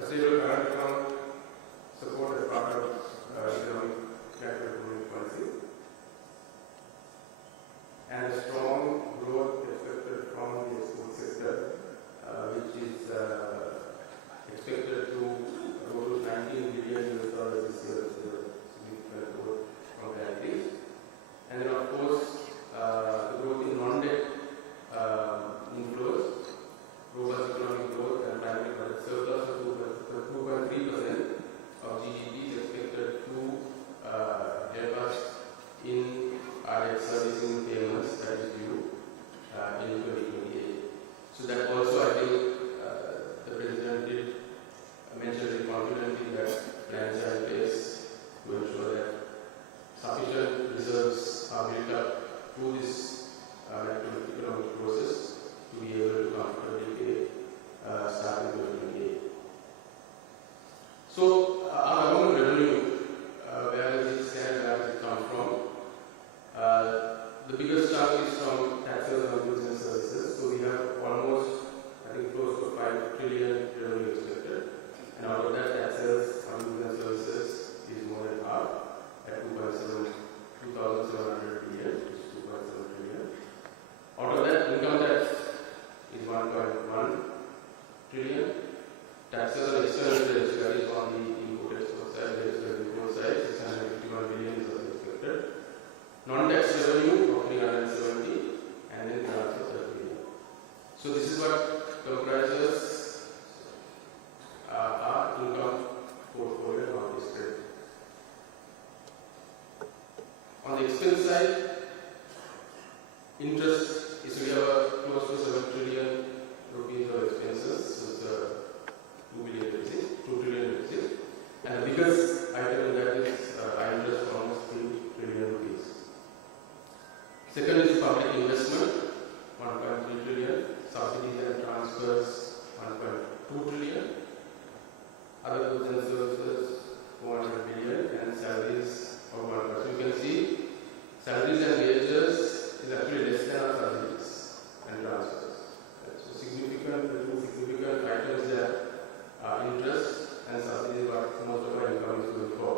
A stable current account support as part of economic capital policy, and a strong growth expected from the export sector, which is expected to go to $19 billion this year, significant growth from that base. And then of course, the growth in non-debt inflows, robust economic growth, and primary budget surplus of 2.3% of GDP is expected to help us in our debt servicing payments that is due in 2028. So that also, I think, the President did mention very confidently that plans are in place to ensure that sufficient reserves are built up through this economic process to be able to comfortably pay starting 2028. So, our own revenue, where does it stand, where does it come from? The biggest chunk is from taxes on goods and services. So, we have almost, I think, close to 5 trillion revenue expected. And out of that, taxes on goods and services is more than half at 2,700 billion, which is 2.7 trillion. Out of that, income tax is 1.1 trillion. Taxes on external that is on the import export side, the import side, 651 billion is also expected. Non-tax revenue of 370, and then transfer 30 billion. So this is what comprises our income portfolio on this trade. On the expense side, interest is we have close to 7 trillion rupees of expenses. So it's 2 trillion deficit. And the biggest item in that is interest for almost 3 trillion rupees. Second is public investment, 1.3 trillion. Subsidies and transfers, 1.2 trillion. Other goods and services, 400 billion. And salaries of 1%. You can see salaries and wages is actually less than our subsidies and transfers. So significant items there are interest and subsidies, what most of our income is going for.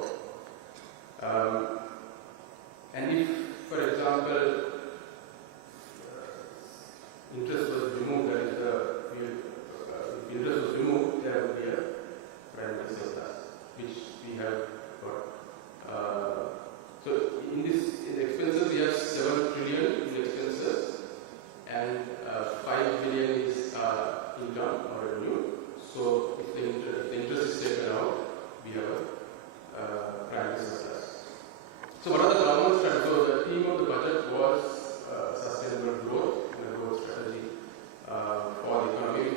And if, for example, interest was removed, that is if interest was removed, there would be a primary surplus, which we have got. So in the expenses, we have 7 trillion in expenses, and 5 billion is income or revenue. So if the interest is taken out, we have a primary surplus. So what are the government strategies? So the theme of the budget was sustainable growth and a growth strategy for the economy.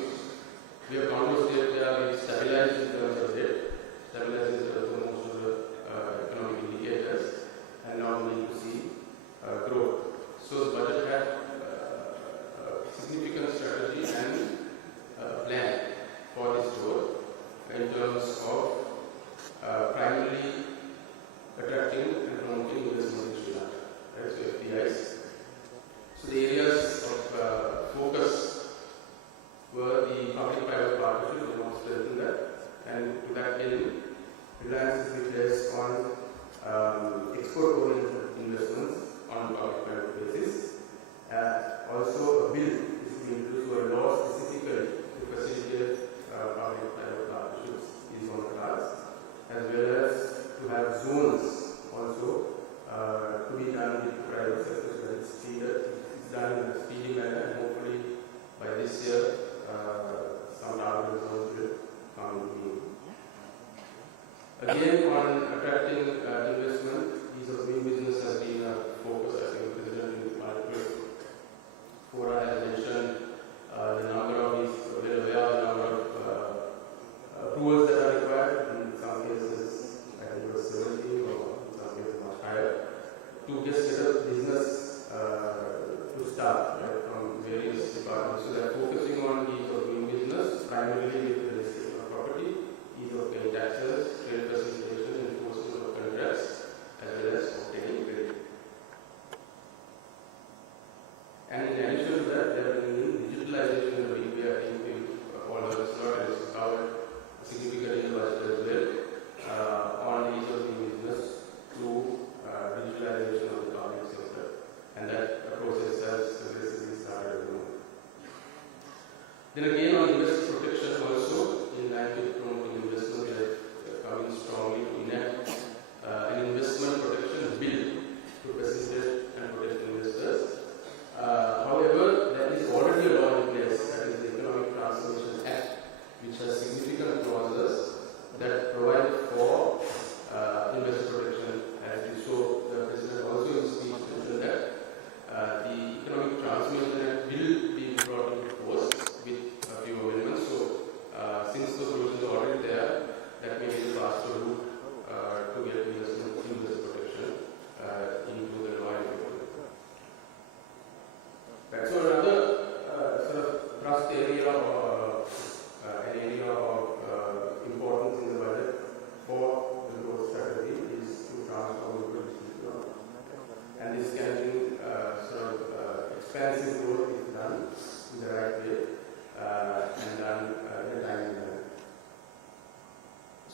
We have conversed there, we stabilized in terms of debt, stabilized in terms of most of the economic indicators, and now we need to see growth. So the budget had significant strategy and plan for this growth in terms of primarily attracting and promoting investment in Sri Lanka, right? So FDIs. So the areas of focus were the public-private partnership, we want to strengthen that, and to that end, reliance is placed on export-oriented investments on public-private basis. Also, a bill is introduced for a law specifically to facilitate public-private partnerships is one class, as well as to have zones also to be done with private sector, so that it's done in a speedy manner, and hopefully by this year some target zones will come into being. Again, on attracting investment, ease of doing business has been a focus. I think the President in multiple fora has mentioned the number of these, well aware of the number of approvals that are required. In some cases, I think it was 70, or in some cases much higher, to just set up business to start, right, from various departments. So they are focusing on ease of doing business, primarily with the registration of property, ease of paying taxes, trade facilitation, enforcement of contracts, as well as obtaining credit. And in addition to that, there is digitalization of India. I think all of us know it has covered significant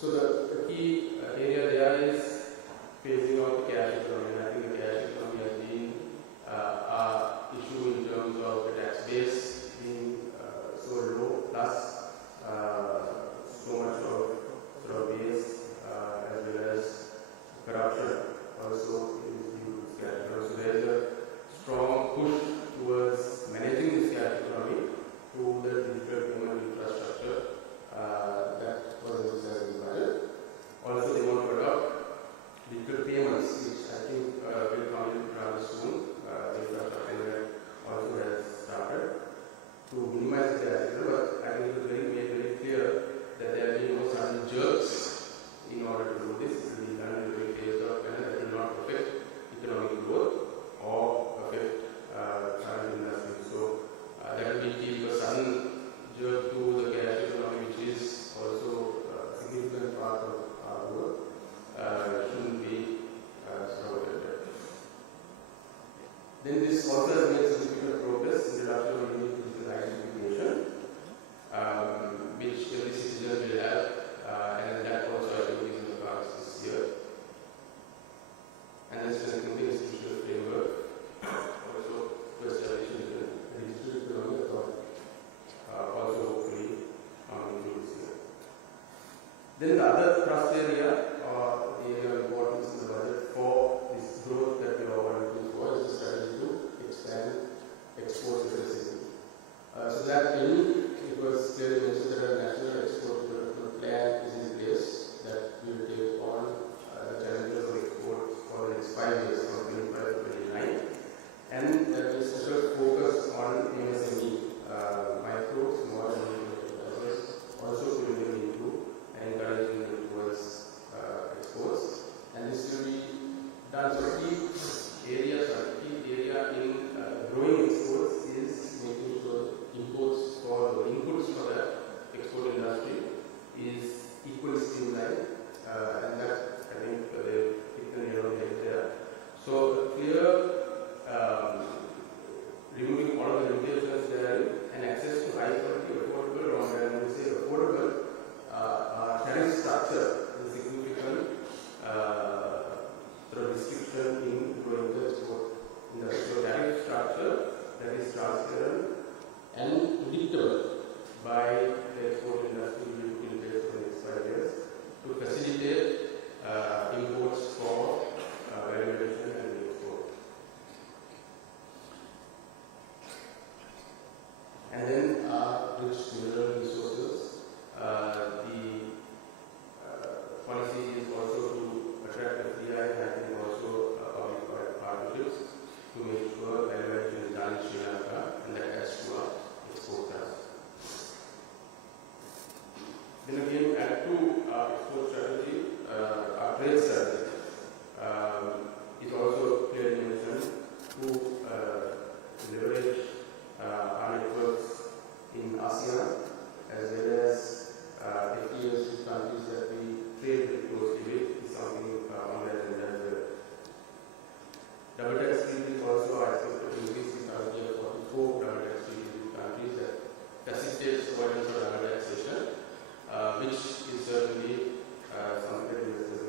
So the key area there is phasing out the cash economy. And I think the cash economy has been an issue in terms of the tax base being so low, plus so much of sort of waste as well as corruption also is due to cash economy. So there is a strong push towards managing this cash economy through the digital payment infrastructure that was necessary in the budget. Also, they want to adopt digital payments, which I think will come in rather soon. The infrastructure also has started to minimize the cash economy, but I think it was very clear that there will be no sudden jerks in order to do this. It will be done in a very phased out manner that will not affect economic growth or affect current industry. So that will be key, because sudden jerk to the cash economy, which is also a significant part of our work, shouldn't be supported. Then this also has made significant progress in the reduction of unique digital identification, which every citizen will have, and that also I think is in the cards this year. And then strengthening the institutional framework, also to establish a digital economy authority, also hopefully include this year. Then the other thrust area, or the area of importance in the budget for this growth that we are wanting for, is the strategy to expand exports aggressively. So that it was clearly mentioned that a national export development plan is in place that will take on the challenges of exports for the next 5 years, from 25 to 29. And there is special focus on MSME, micro, small, and medium enterprises, also putting into and encouraging them towards exports. And this will be done. So key area in growing exports is making sure inputs for that export industry is equally streamlined, and that I think they hit the nail on the head there. So clear removing all of the limitations there and access to high quality, affordable, or when we say affordable, tariff structure is a significant sort of restriction in growing the export industry. So tariff structure that is transparent and predictable by the export industry will be put in place for the next 5 years to facilitate imports for valuation and export. And then rich mineral resources. The policy is also to attract FDI and I think also public-private partnerships to make sure valuation is done in Sri Lanka, and that adds to our export trust. Then again, add to our export strategy, our trade strategy is also clearly mentioned to leverage our networks in ASEAN as well as FTAs with countries that we trade very closely with is something on that agenda as well. Double tax treaty is also expected to increase. We currently have 44 double tax treaties with countries that facilitates avoidance of double taxation, which is certainly something that investors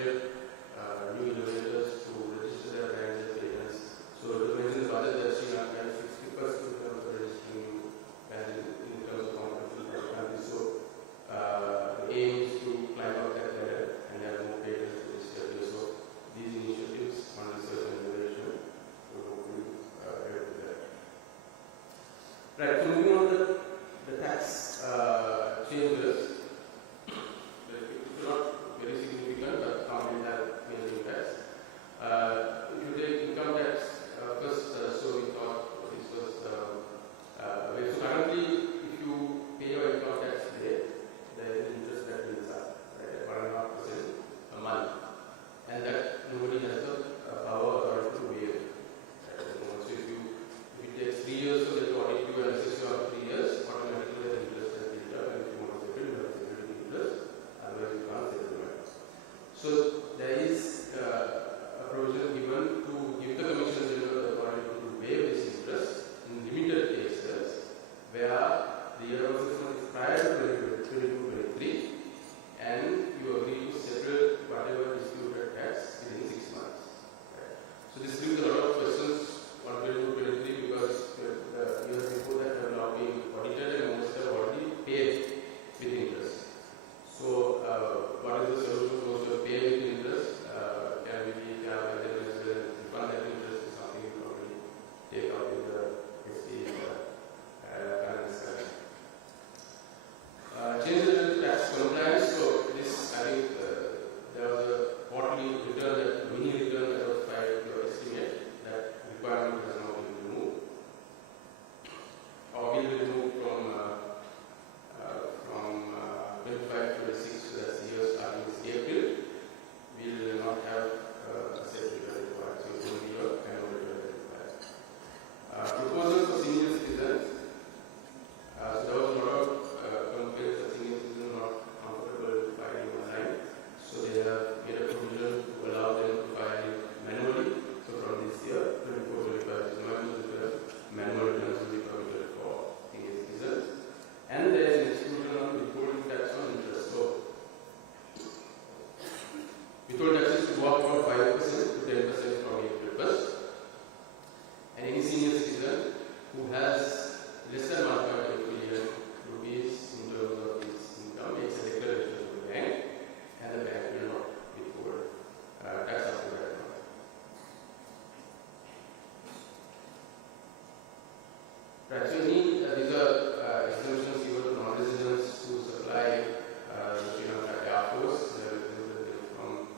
help new innovators to register their brands and patents. So to mention the budget that Sri Lanka has 60% in terms of registering new brands in terms of competition countries. So the aim is to climb up that ladder and have more patents registered here. So these initiatives on research and innovation will hopefully help with that. Right, so moving on to the tax changes. It's not very significant, but companies have major impacts. If you take income tax first, so we thought this was so currently, if you pay your income tax today, there is an interest that builds up, right, 1.5% a month, and that nobody has the power or authority to waive. Right? So if it takes 3 years to get to audit you and assess you after 3 years, automatically the interest has built up, and if you want to settle, you have to settle the interest, otherwise you can't settle it. So there is a provision given to give the Commission General the authority to waive this interest in limited cases where the year of assessment is prior to 2022-23 and you agree to settle whatever disputed tax within 6 months. Right? So this brings a lot of questions on 2022-23 because the years before that have now been audited and most have already paid with interest. So what is the solution for those who have paid with interest? Can we have a refund that interest is something we probably take out in the SDA current discussion. Changes in tax compliance. So this, I think, there was a quarterly return, that mini return that was filed to estimate. That requirement has now been removed, or will be removed from 25-26. So that's the year starting this April. We will not have a set return required. So it will be your annual return required. Proposal for senior citizens. So there was a lot of complaints that senior citizens are not comfortable with filing online. So they have made a provision to allow them to file it manually. So from this year, 24-25, manual returns will be permitted for senior citizens. And there is an exclusion on withholding tax on interest. So withholding taxes to go up from 5% to 10% from April 1st. And any senior citizen who has less than 1.8 million rupees in terms of his income makes a declaration to the bank, and the bank will not withhold tax up to that amount. Right, so these are exemptions given to non-residents who supply the Sri Lanka Air Force. They are exempted from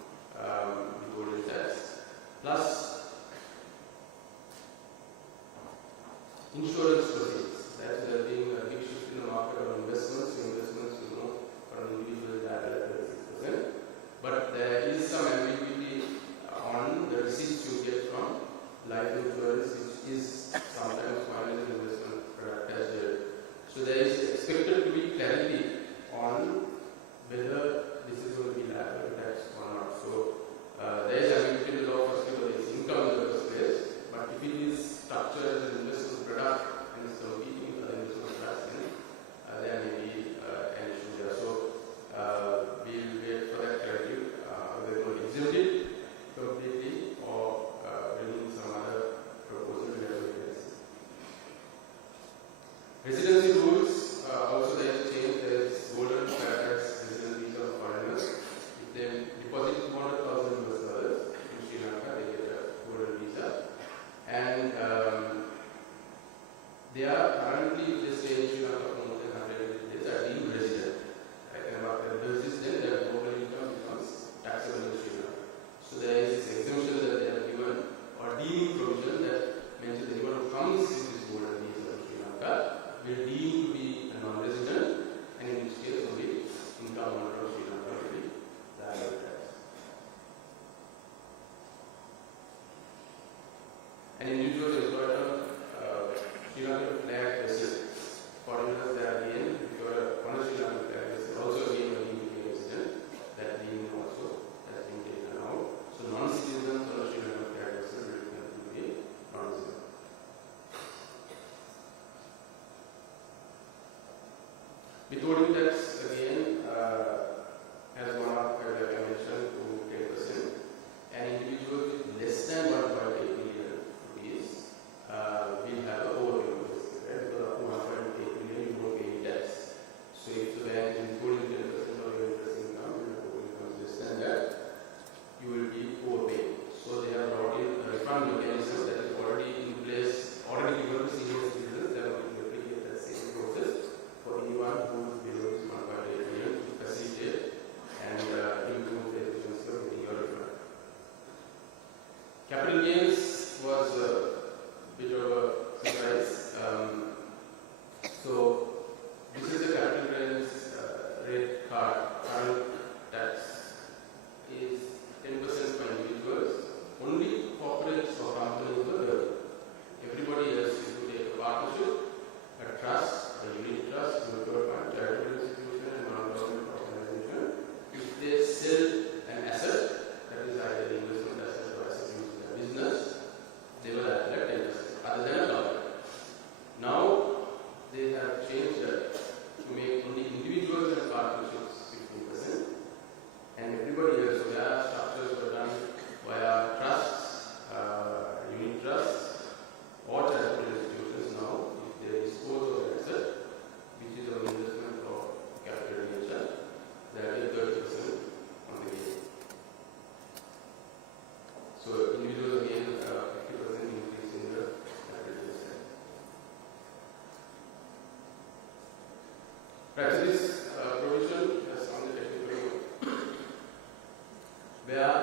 Capital gains was a bit of a surprise. So this is the capital gains rate card. Current tax is 10% for individuals. Only corporates or companies were there. Everybody else, if you take a partnership, a trust, a unit trust, mutual fund, charitable institution, and non-government organization, if they sell an asset, that is either the investment asset or asset used in their business, they will have that 10%, other than a government. Now, they have changed that to make only individuals and partnerships 15%, and everybody else, so their structures were done via trusts, unit trusts, or charitable institutions. Now, if they dispose of an asset, which is an investment or capital nature, they will get 30% on the gain. So, individuals again, 50% increase in the capital gains. Right, so this provision is on the technical where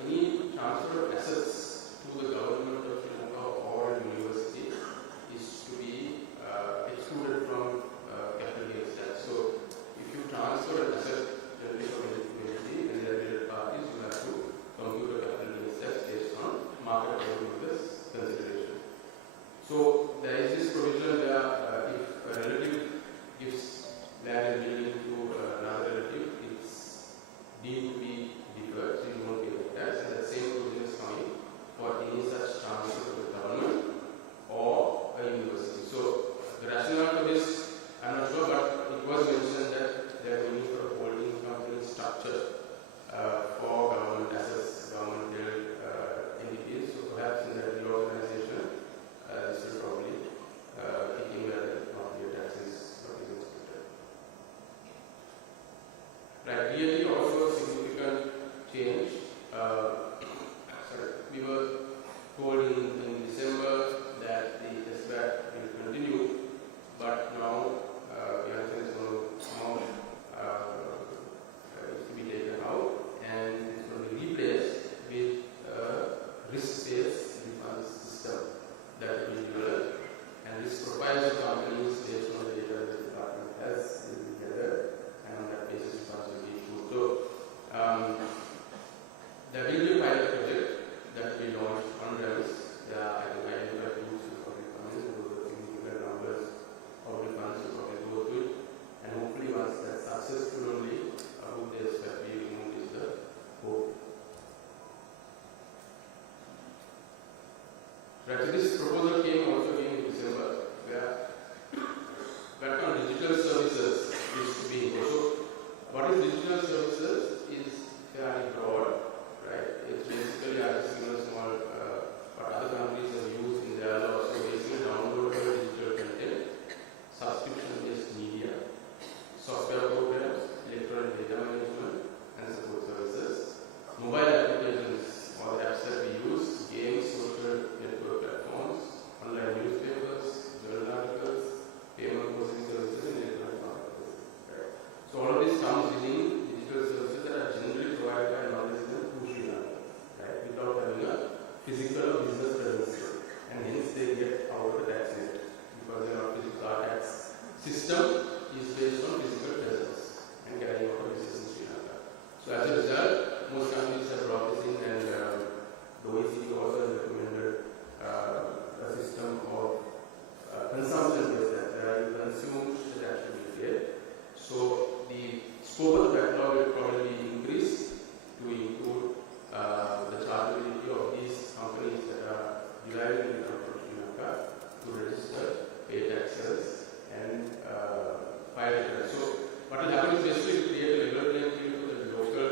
any transfer of assets to the government of Sri Lanka or university is to be excluded from capital gains tax. So, if you transfer an asset generally from university and there are related parties, you have to compute a capital gains tax based on market value consideration. So, there is this provision where if a relative gives land and building to another relative, it's deemed to be deferred, so you won't pay the tax, and the same provision is coming for any such transfer to the government or a university. So, the rationale for this, I'm not sure, but it was mentioned that there are need for a holding company structure for government assets, government entities, so perhaps in that reorganization, this will probably kick in where not be a taxes or is expected. Right, really also a significant change. We were told in December that the SBAT will continue, but now the answer is going to come out, is to be taken out, and it's going to be replaced with a risk-based refund system that will be developed, and this provides the companies based on the data that the department has together, and on that basis funds will be issued. So there will be a pilot project that we launched on REMS. There are identified groups of public funds, and those are significant numbers of public funds to probably go to it, and hopefully once that's successful only, who they expect to be removed is the hope. Right, so this proposal came also in December, where on digital services is to be imposed. So, what is digital services is fairly broad, right? It's basically small what other countries have used in their law. So, basically, downloadable digital content, subscription-based media, software programs, electronic data management, and support services, mobile applications or apps that we use, games, social network platforms, online newspapers, journal articles, payment processing services, and electronic marketplaces. Right? So all of this comes within digital services that are generally provided by non-residents who Sri Lanka, right? Without having a physical or business presence, and hence they get out of the tax net because our tax system is based on physical presence and carrying out of business in Sri Lanka. So as a result, most countries have brought this in, and the OECD also has recommended a system of consumption-based tax, where you consume the tax should be paid. So the scope of the backlog will probably increase to include the chargeability of these companies that are deriving income from Sri Lanka to register, pay taxes, and file returns. So what will happen is basically create a level playing field for the local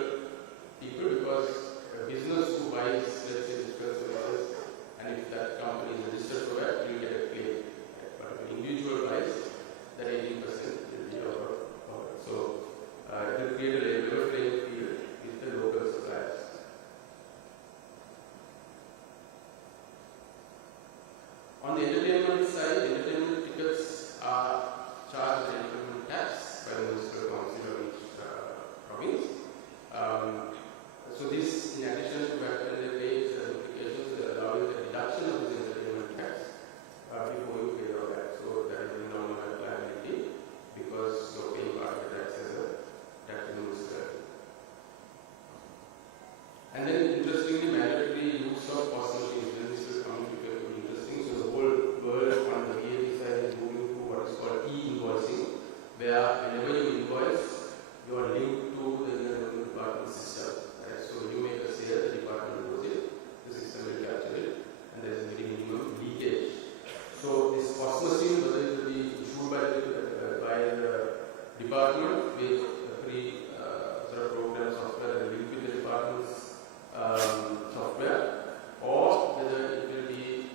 department software that will with the department's software, or whether it will be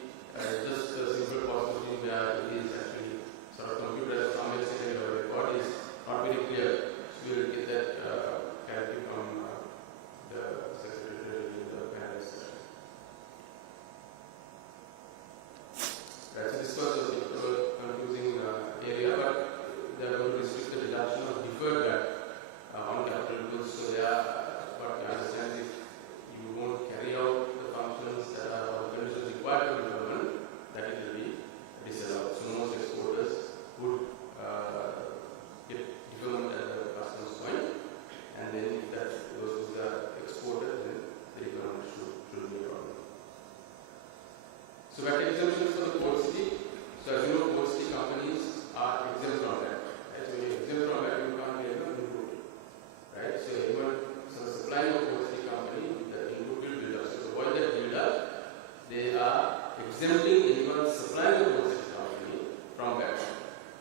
just a simple cost machine where it is actually sort of computerized from a second record is not very clear. So we will get that clarity from the secretary in the panel session. Right, so this was a confusing area, but they are going to restrict the deduction of deferred VAT on capital goods. So they are, what we understand is you won't carry out the functions that are or conditions required for deferment, that it will be disallowed. So most exporters would get deferment at the customs point, and then if that those goods are exported, then the deferment should be allowed. So VAT exemptions for the port city. So as you know, port city companies are exempt from that. Right? So you exempt from that, you can't get an input. Right? So even supplying a port city company with the input will build up. So to avoid that build up, they are exempting anyone supplying a port city company from VAT.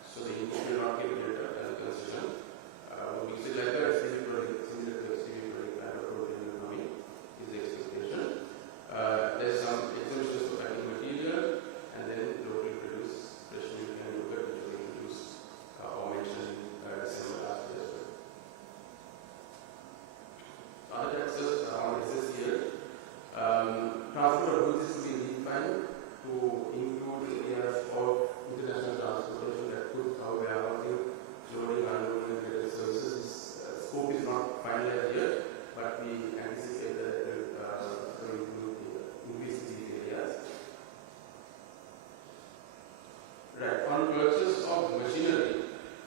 So the input will not get built up as a concession. We see like a SCV product, similar to SCV product, economy is the expectation. There's some exemptions for packing material, and then locally produced fresh milk and yogurt, which was introduced or mentioned December last year. Other taxes on SSCL. Transport of goods is to be redefined to include areas of international transportation that could cover warehousing, loading, unloading, and related services. This scope is not finalized yet, but we anticipate that it will increase these areas. Right, on purchase of machinery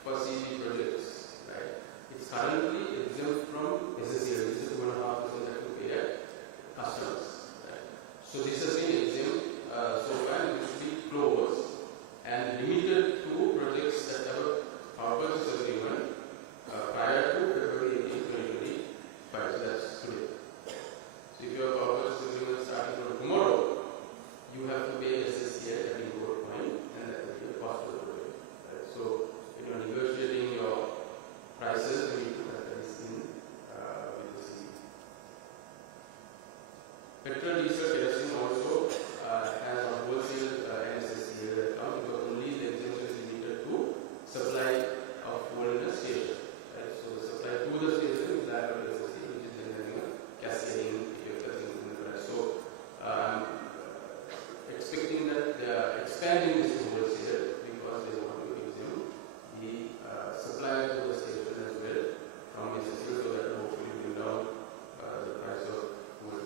for CG projects, right, it's currently exempt from SSCL, which is 2.5% that you pay at customers. Right. So this has been exempt so far, it should be closed and limited to projects that have a power purchase agreement prior to February 18, 2025. So that's today. So if you have a power purchase agreement starting from tomorrow, you have to pay SSCL at import point, and that will be a cost of the project. Right. So if you are negotiating your prices, you need to have this in with the CE. Petrol, diesel, kerosene also has a wholesale SSCL account, because only the exemption is limited to supply of fuel in the station. Right. So the supply to the station is that of SSCL, which is then having a cascading effect in the price. So expecting that they are expanding this wholesale because they want to exempt the supplier to the station as well from SSCL, so that hopefully bring down the price of fuel.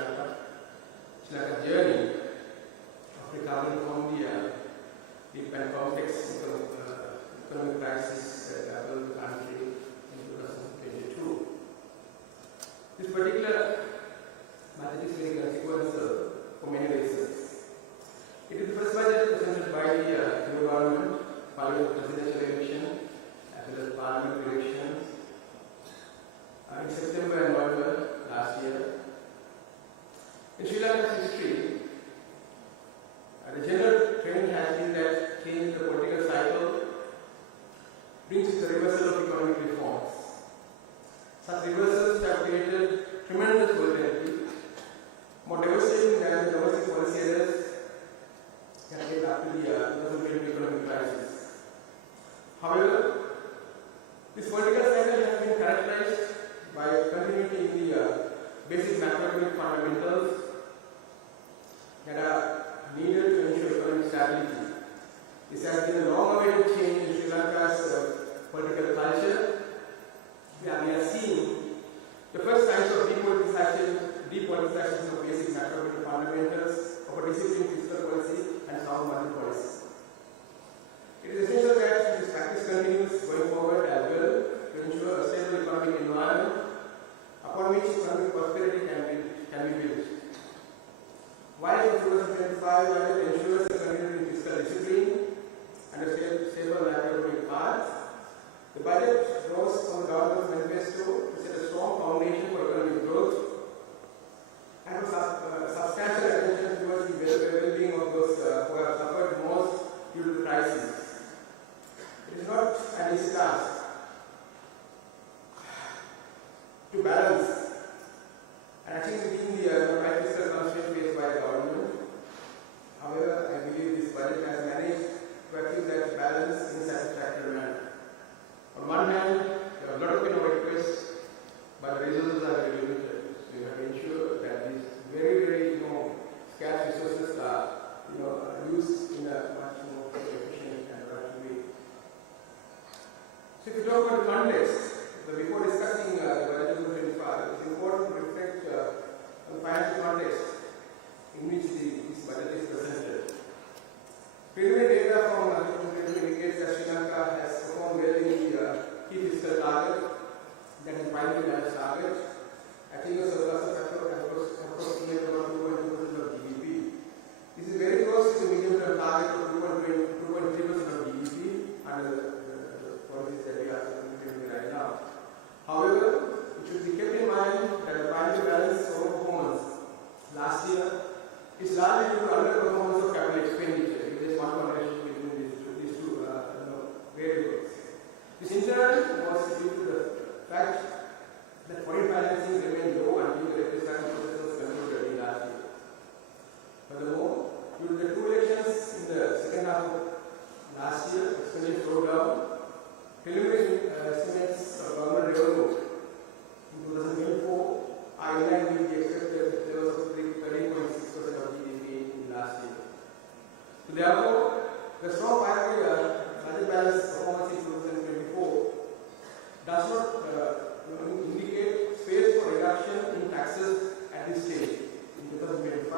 Sri Lanka journey of recovering from the deep and complex economic crisis that happened in the country in 2022. This particular budget is very consequential for many reasons. It is the first budget presented by the new government following the presidential election as well as parliament elections in September and November last year. In Sri Lanka's history, the general trend has been that change in the political cycle brings the reversal of economic reforms. Such reversals have created tremendous volatility, more devastating than the domestic policy errors carried after the 2020 economic crisis. However, this political cycle has been characterized by continuity in the basic macroeconomic fundamentals that are needed to ensure economic stability. This has been a long-awaited change in Sri Lanka's political culture. We are seeing the first signs of depoliticization of basic macroeconomic fundamentals of a disciplined fiscal policy and sound monetary policy. It is essential that this practice continues going forward as well to ensure a stable economic environment upon which economic prosperity can be built. While in 2025 budget ensures a continued fiscal discipline and a stable macroeconomic path, the budget draws on the government's manifesto to set a strong foundation for economic growth and substantial attention towards the well-being of those who have suffered most due to the crisis. It is not an easy task to balance and achieve within the right fiscal constraints faced by the government. However, I believe this budget has managed to achieve that balance in a satisfactory manner. On one hand, there are a lot of innovations, but the resources are very limited. So you have to ensure that these very scarce resources are used in a much more efficient and productive way. So if you talk about the context, before discussing the budget 2025, it's important to reflect on the financial context in which this budget is presented. Preliminary data from 2020 indicates that Sri Lanka has performed well in the key fiscal target, that is primary balance target, achieving a surplus of approximately about 2.2% of GDP. This is very close to the medium-term target of 2.3% of GDP under the policies that we are implementing right now. However, it should be kept in mind that the primary balance overperformance last year is largely due to underperformance of capital expenditure. There is one correlation between these two variables. This in turn was due to the fact that foreign financing remained low until the representative process was concluded in last year. Furthermore, due to the two elections in the second half of last year, expenditure slowed down. Preliminary estimates of government revenue in 2024 are in line with the expected levels of 13.6% of GDP in last year. So therefore, the strong primary budget balance performance in 2024 does not indicate space for reduction in taxes at this stage. In 2025,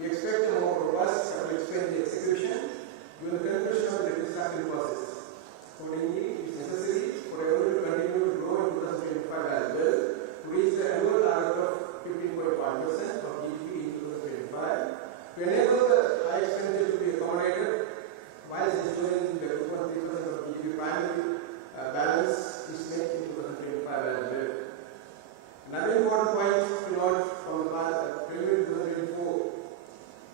we expect a more robust capital expenditure execution during the conclusion of the legislative process. Accordingly, it is necessary for revenue to continue to grow in 2025 as well to reach the annual target of 15.1% of GDP in 2025 to enable the high expenditure to be accommodated while ensuring the 2.3% of GDP primary balance is met in 2025 as well. Another important point to note from the preliminary 2024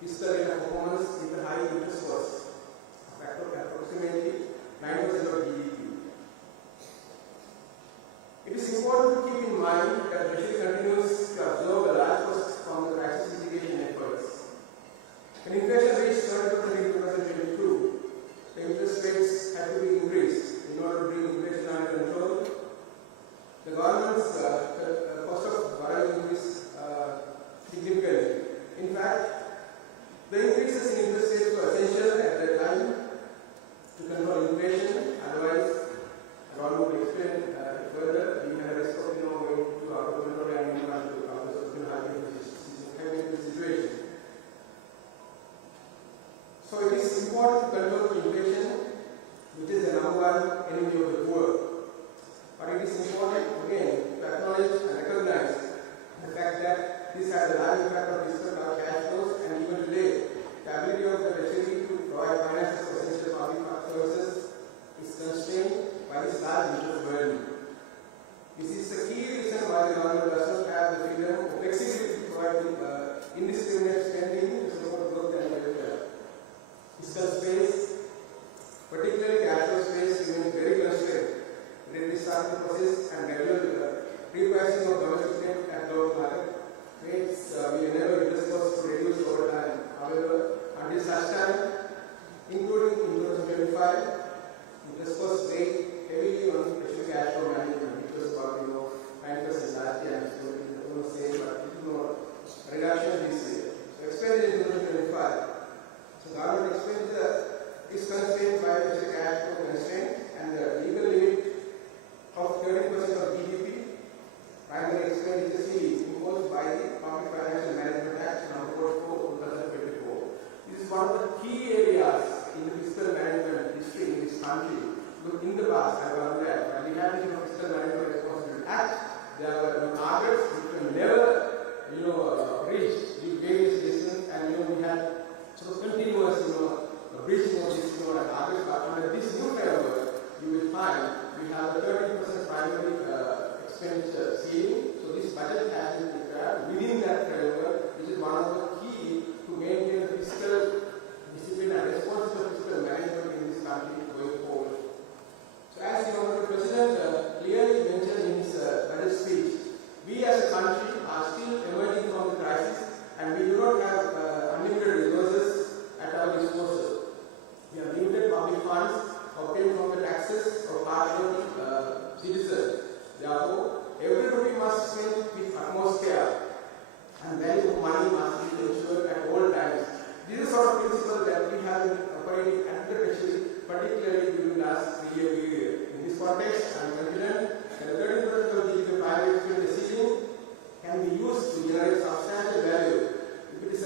fiscal year performance is the high interest cost of approximately 9% of GDP. It is important to keep in mind that the Brazil continues to absorb a large cost from the crisis mitigation efforts. When inflation reached 7% in 2022, the interest rates had to be increased in order to bring inflation under control. The government's cost of borrowing increased significantly. In fact, the increases in interest rates were essential at that time to control inflation. Otherwise, Ron would explain further, we had a risk of going to out of control and to high interest large impact on fiscal cash flows, and even today, the ability of the treasury to provide finances for essential public services is constrained by this large interest burden. This is the key reason why the government does not have the freedom or flexibility to provide indiscriminate spending to support growth and welfare. Fiscal space, particularly cash flow space, remains very constrained. Let me start the process and regular repricing of domestic debt at global market rates. We enable interest costs to reduce over time. However, until such time, including in 2025, interest costs weigh heavily on treasury cash flow management, which was about 9% last year, and it's going to say, but reduction this year. So expenditure in 2025. So government expenditure is constrained by treasury cash flow constraint and the legal limit of 30% of GDP. Primary expenditure is imposed by the Public Financial Management Act number 4/2024. This is one of the key areas in the fiscal management history in this country. Look, in the past, I learned that when we had the Fiscal Management Responsibility Act, there were targets which were never, reached due to various reasons, and we had sort of continuous, breaching of this, targets. But under this new framework, you will find we have a 30% primary expenditure ceiling. So this budget has been prepared within that framework, which is one of the key to maintain the fiscal discipline and responsible fiscal management in this country going forward. So as the Honorable President clearly mentioned in his budget speech, we as a country are still emerging from the crisis, and we do not have unlimited resources at our disposal. We have limited public funds obtained from the taxes of hard-working citizens. Therefore, every rupee must be spent with utmost care, and value of money must be ensured at all times. This is the sort of principle that we have been operating at the treasury, particularly during the last 3-year period. In this context, I am confident that the 30% of the private expenditure ceiling can be used to generate substantial value if it is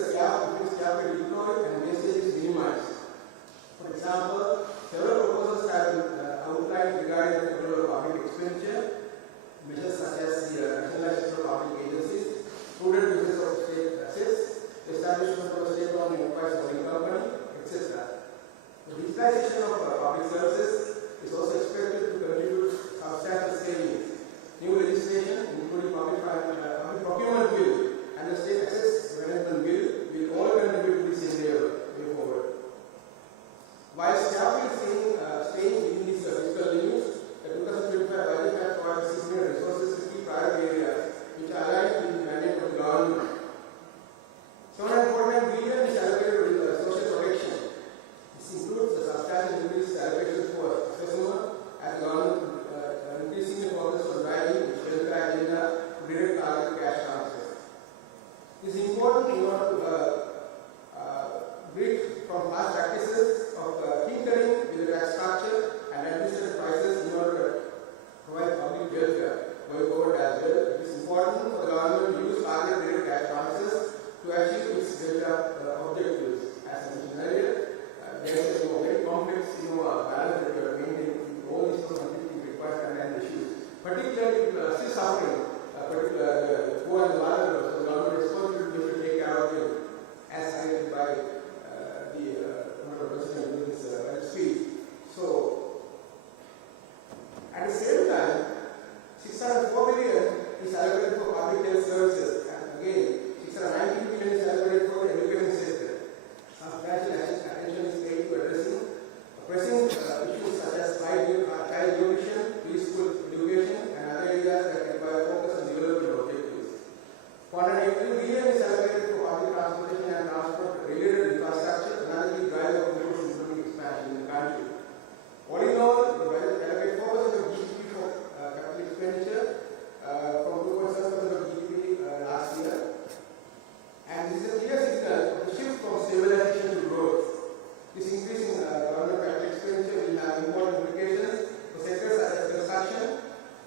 carefully deployed and wastage is minimized. For example, several proposals have been outlined regarding the control of public expenditure. Measures such as the nationalization of public agencies, prudent uses of state assets, establishment of a state-owned enterprise holding company, etc. The digitization of public services is also expected to contribute substantial savings. New legislation, including public procurement bill and the state assets management bill, will all contribute to this endeavor going forward. While carefully staying within these fiscal limits, the 2025 budget has provided significant resources to key priority areas, which are aligned with the mandate of the government. 749 billion is allocated with social protection. This includes the substantial increase allocations for consumer as the government increasingly focus on driving its welfare agenda to direct target cash transfers. This is important in order to break from past practices of tinkering with the tax structure and administrative prices in order to provide public welfare going forward as well. It is important for the government to use target direct cash transfers to achieve its welfare objectives. As I mentioned earlier, there is a very complex balance that we are maintaining with all these conflicting requests and issues, particularly still suffering, particularly the poor and the vulnerable. So the government is responsible to take care of them, as highlighted by the Honorable President in this speech. So, at the same time, 604 billion is allocated for public health services, and again, 619 billion is allocated for the education sector. Substantial attention is paid to addressing pressing issues such as child nutrition, preschool education, and other areas that require focus on development objectives. 480 billion is allocated for public transportation and transport-related infrastructure, another key driver of growth, including expansion in the country. All in all, the budget allocates 4% of GDP for capital expenditure from 2.7% of GDP last year. And this is a clear signal of the shift from stabilization to growth. This increase in government capital expenditure will have important implications for sectors such as construction,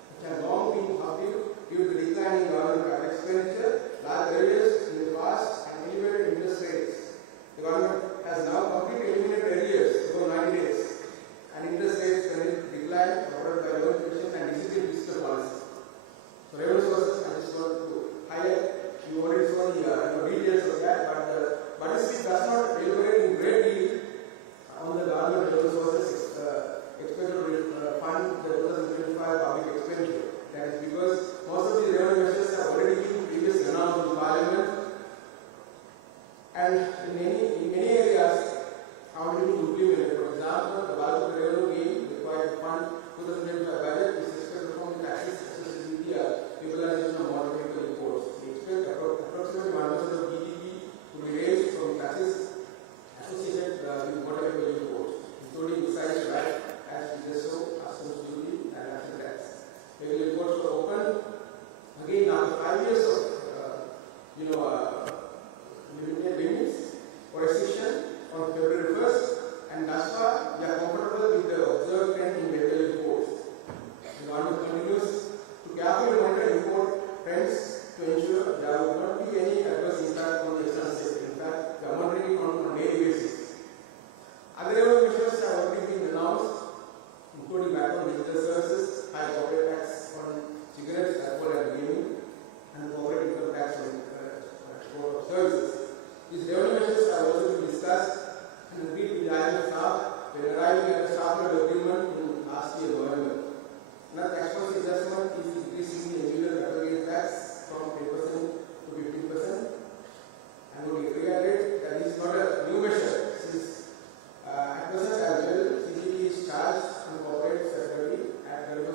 which have long been uphill due to the decline in government capital expenditure, large areas in the past, and elevated interest rates. The government has now completely eliminated arrears over 90 days, and interest rates continue to decline, supported by low inflation and disciplined fiscal policy. So, revenue sources, I just want to highlight, you already saw the that, but the budget speech does not elaborate in great deal on the government revenue sources expected to fund the 2025 public expenditure. That is because most of the revenue measures have already been previously announced in Parliament, and in many areas are already implemented. For example, the bulk of the revenue gain required to fund 2025 budget is expected from the taxes associated with the liberalization of motor vehicle imports. We expect approximately 1% of GDP to be raised from taxes associated with motor vehicle imports, including besides VAT, as GSO, customs duty, and national tax. Vehicle imports were open again after 5 years of limited limits for restriction on February 1st, and thus far we are comfortable with the observed trend in vehicle imports. The government continues to carefully monitor import trends to ensure there will not be any adverse impact on the external sector. In fact, we are monitoring on a daily basis. Other revenue measures have already been announced, including VAT on digital services, high corporate tax on cigarettes, alcohol and gaming, and corporate income tax on export of services. These revenue measures have also been discussed and agreed with the IMF staff when arriving at the staff level agreement in last year November. Another tax policy adjustment is increasing the individual capital tax from 10% to 15%. And we reiterate that is not a new measure, since at present as well, CGT is charged on corporate sector at 12%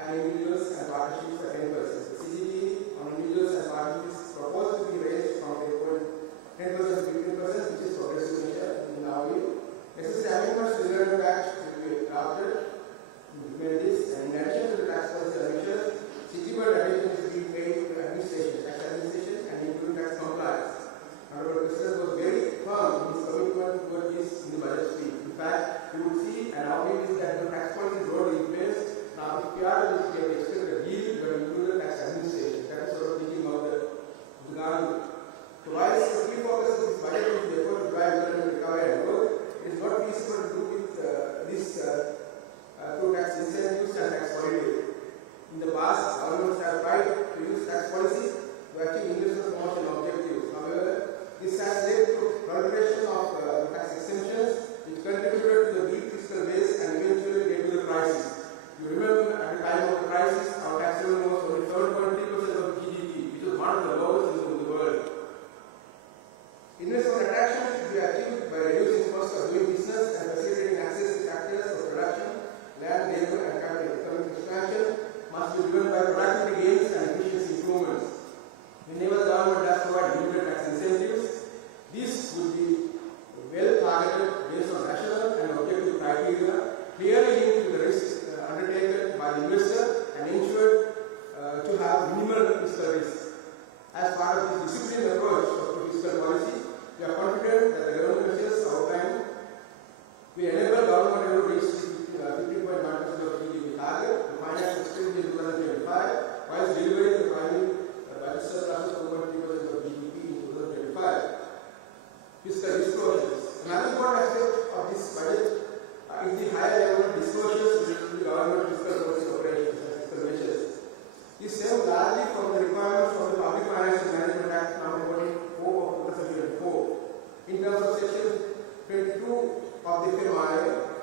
and individuals and partnerships at 10%. The CGT on individuals and partnerships proposed to be raised from 10% to 15%, which is progressive measure in our view. Necessary amendments to the Derana Act will be drafted to implement this, and in addition to the tax policy measures, CGT attention is being paid to administration, tax administration, and including tax compliance. However, the President was very firm in his commitment toward this in the budget speech. In fact, you would see, and our view is that the tax policy is already in place. Now, if we are to expect a deal, we will include the tax administration. That is sort of thinking of the government. To rise the key focus of this budget is the effort to drive economic recovery and growth. It is not feasible to do with this through tax incentives and tax holidays. In the past, governments have tried to use tax policy to achieve investment promotion objectives. However, this has led to proliferation of tax exemptions, which contributed to the weak fiscal base and eventually led to the crisis. You remember at the time of the crisis, our tax revenue was only 7.3% of GDP, which was one of the lowest in the world. Investment attraction should be achieved by reducing cost of doing business and facilitating access to factors of production, land, labor, and capital. Economic expansion must be driven by productivity gains and efficiency improvements. Whenever the government does provide limited tax incentives, this would be well targeted based on rational and objective criteria, clearly linked to the risks undertaken by the investor and ensured to have minimal fiscal risk. As part of this disciplined approach to fiscal policy, we are confident that the revenue measures outlined will enable government to reach 15.1% of GDP target to finance expenditure in 2025, whilst delivering the final budget surplus of 2.3% of GDP in 2025. Fiscal disclosures. Another important aspect of this budget is the higher level of disclosures related to the government fiscal policy operations and fiscal measures. This stems largely from the requirements of the Public Financial Management Act No. 44 of 2004. In terms of Section 22 of the FMRA,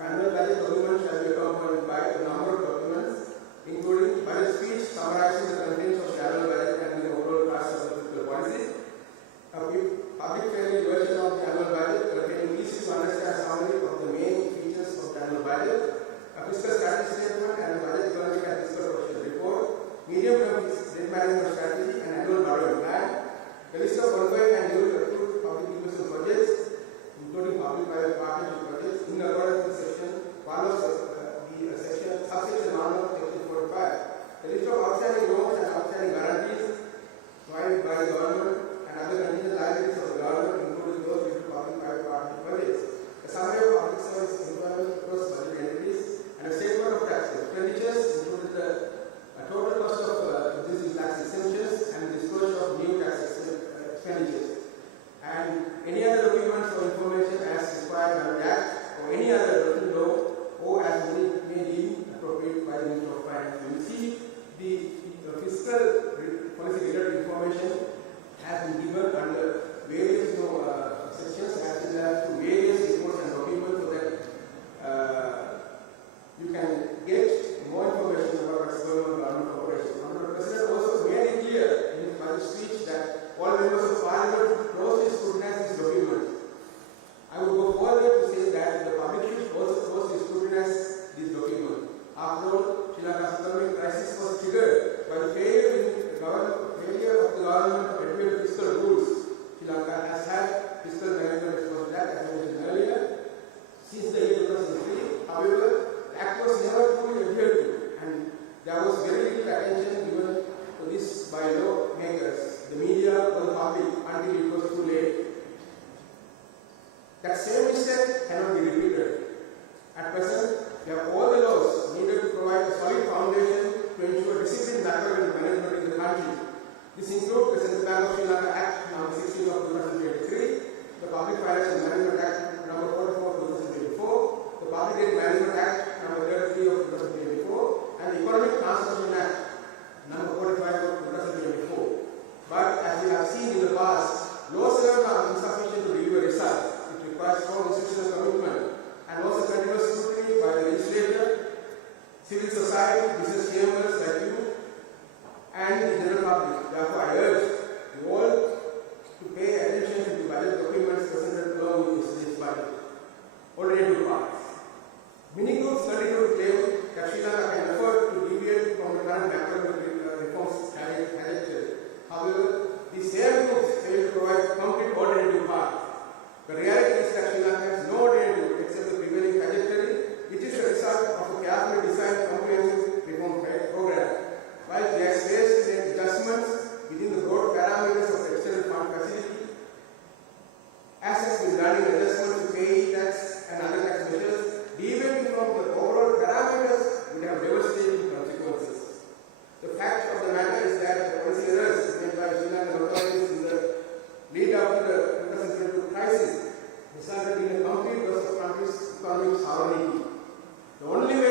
annual budget document shall be accompanied by a number of documents, including budget speech summarizing the contents of the annual budget and the overall cost of the fiscal policy, a public-friendly version of the annual budget containing easy to understand summary of the main features of the annual budget, a fiscal strategy statement and budget economic and fiscal professional report, medium-term debt management strategy and annual borrowing plan, a list of ongoing and newly approved public investment projects, including public-private partnership projects, in accordance with Section 1 of subsection 1 of Section 45. A list of outstanding loans and outstanding guarantees provided by the government and other contingent liabilities of the government, including those due to public-private partnership projects. A summary of public service employment across budget entities and a statement of tax expenditures, including the total cost of existing tax exemptions and disclosure of new tax expenditures. for the public until it was too late. That same mistake cannot be repeated. At present, we have all the laws needed to provide a solid foundation to ensure disciplined macroeconomic management in the country. This includes the Central Bank of Sri Lanka Act No. 16 of 2023, the Public Financial Management Act No. 44 of 2024, the Public Debt Management Act No. 33 of 2024, and the Economic Transformation Act No. 45 of 2024. But as we have seen in the past, laws alone are insufficient to deliver results. It requires strong institutional commitment and also continuous scrutiny by the legislature, civil society, business chambers like you, and the general public. Therefore, I urge you all to pay attention to the budget documents presented along with this budget. Already two parts. Many groups continue to claim that Sri Lanka can afford to deviate from the current macroeconomic reforms trajectory. However, these same groups fail to provide concrete alternative paths. The reality is that Sri Lanka has no alternative except the prevailing trajectory, which is the result of a carefully designed comprehensive reform program. While there is space to make adjustments within the broad parameters of the external fund facility, as has been done in adjustments to pay tax and other tax measures, deviating from the overall parameters would have devastating consequences. The fact of the matter is that the policy errors made by Sri Lankan authorities in the lead up to the 2022 crisis resulted in a complete loss of country's economic sovereignty. The only way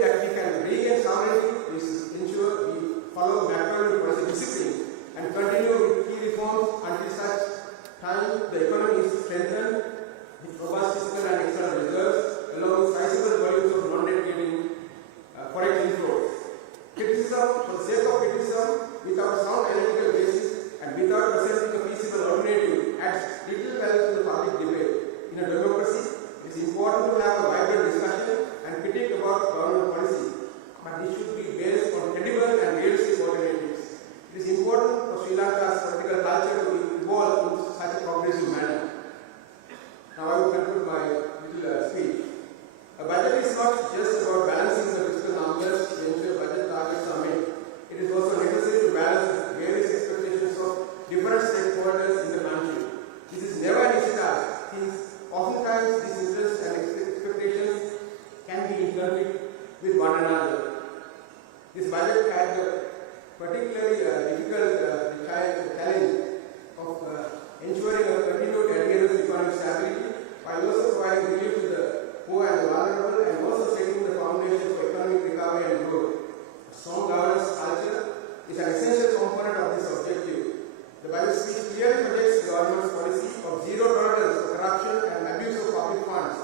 that we can regain sovereignty is to ensure we follow macroeconomic policy discipline and continue with key reforms until such time the economy is strengthened with robust fiscal and external reserves along with sizable volumes of non-debt-giving forex inflows. Criticism for the sake of criticism without sound analytical basis and without presenting a feasible alternative adds little value to the public debate. In a democracy, it is important to have a vibrant discussion and critique about government policy, but this should be based on credible and realistic alternatives. It is important for Sri Lanka's political culture to evolve in such a progressive manner. Now I will conclude my little speech. A budget is not just about balancing the fiscal numbers to ensure budget targets are met. It is also necessary to balance various expectations of different stakeholders in the country. This is never an easy task, since oftentimes these interests and expectations can be in conflict with one another. This budget had a particularly difficult challenge of ensuring a continued adherence to economic stability while also providing relief to the poor and the vulnerable and also setting the foundation for economic recovery and growth. A strong governance culture is an essential component of this objective. The budget speech clearly projects the government's policy of zero tolerance for corruption and abuse of public funds.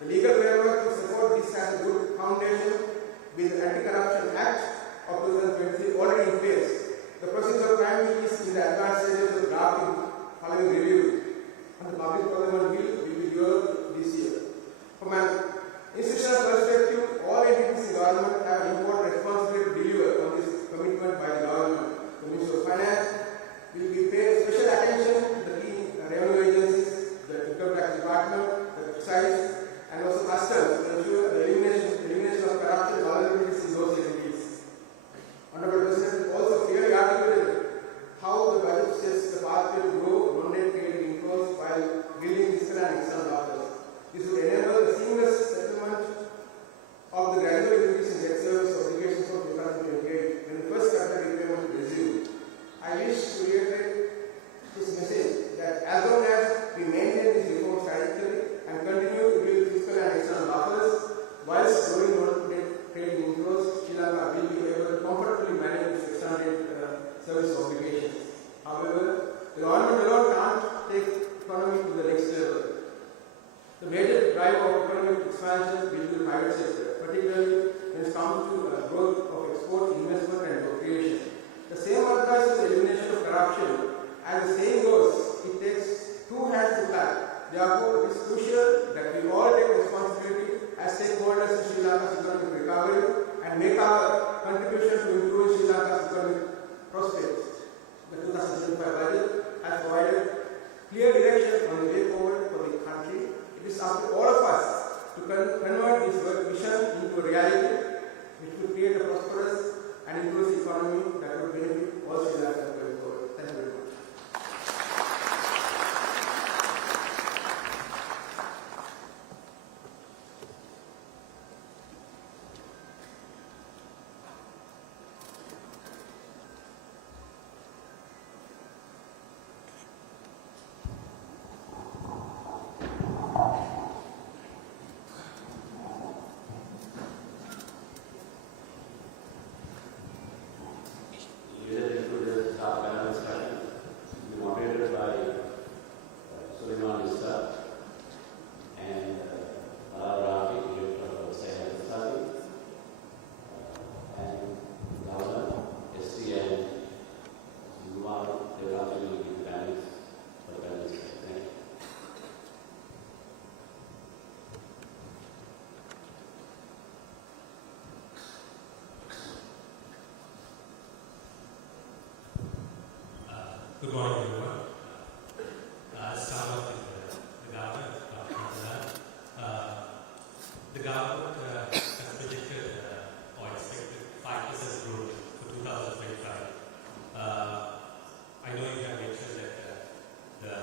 The legal framework to support this has a good foundation with the Anti-Corruption Act of 2023 already in place. The process of crime is in the advanced stages of drafting following review, and the public procurement bill will be developed this year. From an institutional perspective, all entities in government have an important responsibility to deliver on this commitment by the government. The Ministry of Finance will be paying special attention to the key revenue agencies, the Income Tax Department, the Excise, and also Customs to ensure the elimination of corruption vulnerabilities in those entities. Honorable President also clearly articulated how the budget sets the pathway to grow non-debt-creating inflows while building fiscal and external buffers. This will enable the seamless settlement of the gradual increase in debt service obligations of 2028 when the first capital repayment is resumed. I wish to reiterate this message that as long as we maintain this reform trajectory and continue to build fiscal and external buffers whilst growing non-debt-creating inflows, Sri Lanka will be able to comfortably manage its external debt service obligations. However, the government alone can't take economy to the next level. The major driver of economic expansion will be the private sector, particularly when it comes to growth of export, investment and job creation. The same applies to the elimination of corruption. As the saying goes, it takes two hands to clap. Therefore, it is crucial that we all take responsibility as stakeholders in Sri Lanka's economic recovery and make our contribution to improve Sri Lanka's economic prospects. The 2025 budget has provided clear direction on the way forward for the country. It is up to all of us to convert this vision into a reality which will create a prosperous and inclusive economy that will benefit all Sri Lankans going forward. Thank you. Good morning, everyone. I'll start off with the government. The government has predicted or expected 5% growth for 2025. I know you have mentioned that the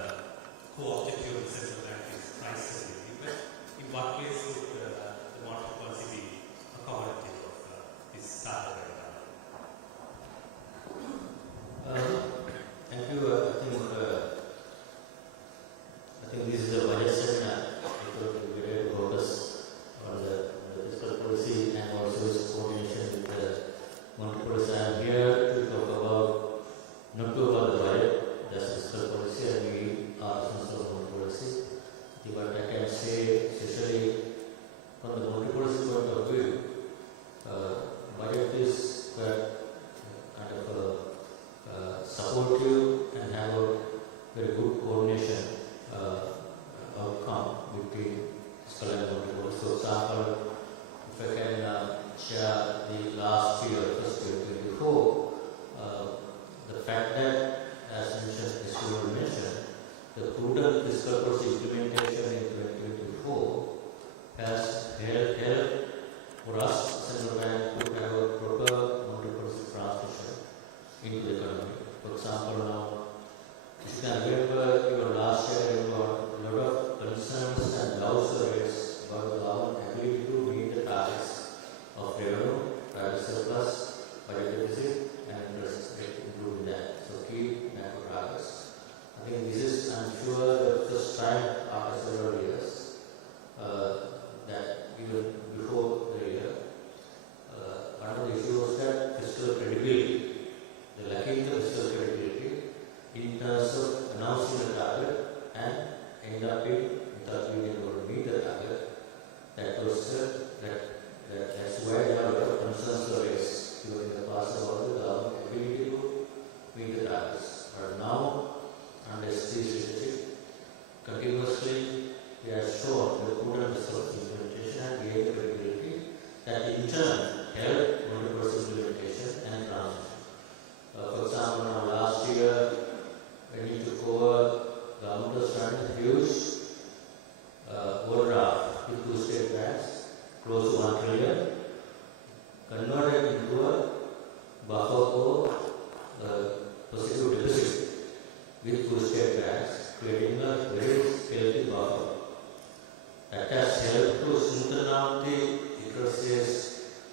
core objective of the central bank is price stability, but in what ways would the monetary policy be accommodative of this target right now? Thank you. I think this is a budget session. It will be very focused on the fiscal policy and also its coordination with the monetary policy. I am here to talk about not to about the budget, that's fiscal policy, and we are responsible for monetary policy. But I can say, especially from the monetary policy point of view, budget is kind of supportive and have a very good coordination outcome between fiscal and monetary policy. For example, if I can share the last year, fiscal 2024, the fact that, as mentioned, as you mentioned, the prudent fiscal policy implementation in 2024 has helped for us, central bank, to have a proper monetary policy transmission into the economy. For example, now, if you can remember, your last year, there were a lot of concerns and doubts raised about the government ability to meet the targets of revenue, private surplus, budget deficit, and interest rate, including that. So, key macro targets. I think this is, I'm sure, the first time after several years that even before the year, one of the issues was that fiscal credibility. The lacking of fiscal credibility in terms of announcing the target and end up without being able to meet the target. That's why there are a lot of concerns raised during the past about the government ability to meet the targets. But now, under ST leadership, continuously we have shown the prudent fiscal implementation and gained credibility that in turn help monetary policy implementation and transmission. For example, now last year, when we took over, government was running huge overdraft with two state banks, close to 1 trillion, converted into a buffer for positive deficit with two state banks, creating a very healthy buffer. That has helped to smoothen out the interest rates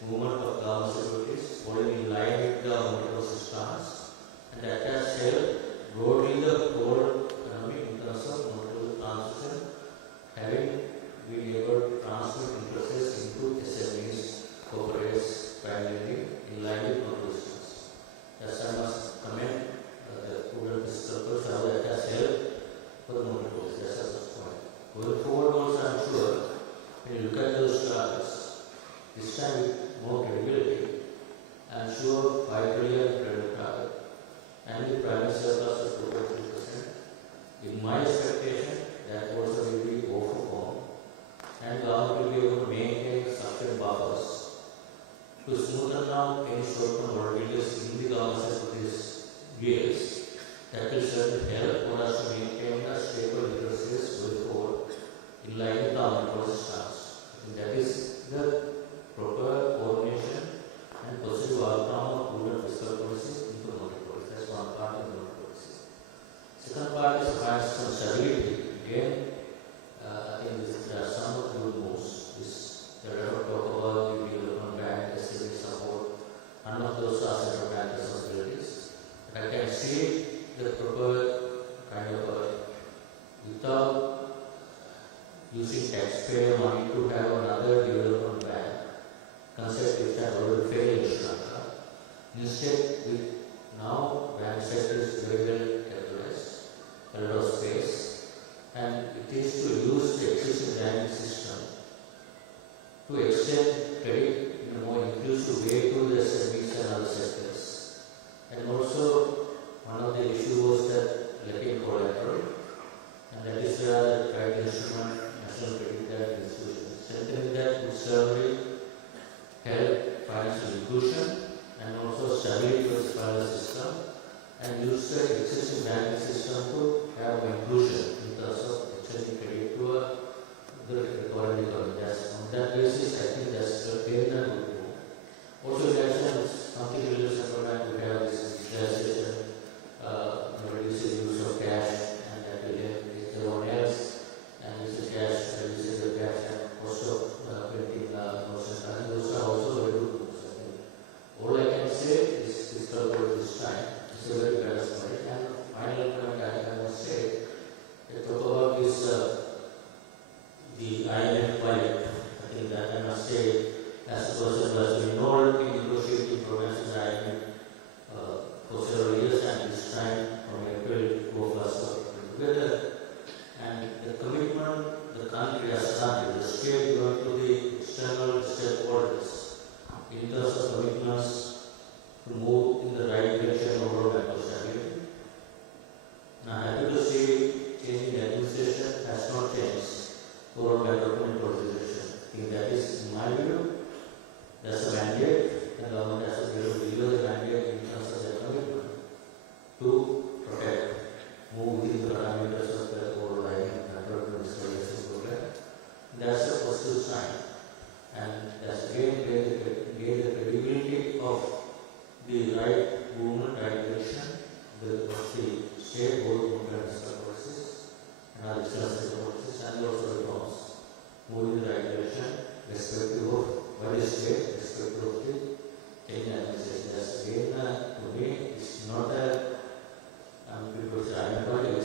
movement of government securities, falling in line with the monetary policy stance, and that has helped broadly the whole economy in terms of monetary transmission, having been able to transfer interest rates into SMEs, corporates, primarily in line with monetary stance. Thus, I must commend the prudent fiscal policy, how that has helped for the monetary policy. That's the first point. Going forward, also, I'm sure when you look at those targets, this time with more credibility, I'm sure 5 trillion credit target and the private surplus of 2.3%. In my expectation, that also will be overperformed and government will be able to maintain sufficient buffers to smoothen out any short-term volatilities in the government securities years. That will certainly help for us to maintain a stable interest rates going forward in line with the monetary policy stance. That is the proper coordination and positive outcome of prudent fiscal policy into monetary policy. That's one part of the monetary policy. Second part is financial stability. Again, I think there are some good moves. There are a lot of talk about the development bank, SME support. None of those are central bank responsibilities. But I can see the proper kind of without using taxpayer money to have another development bank concept which has already failed in Lanka. Instead,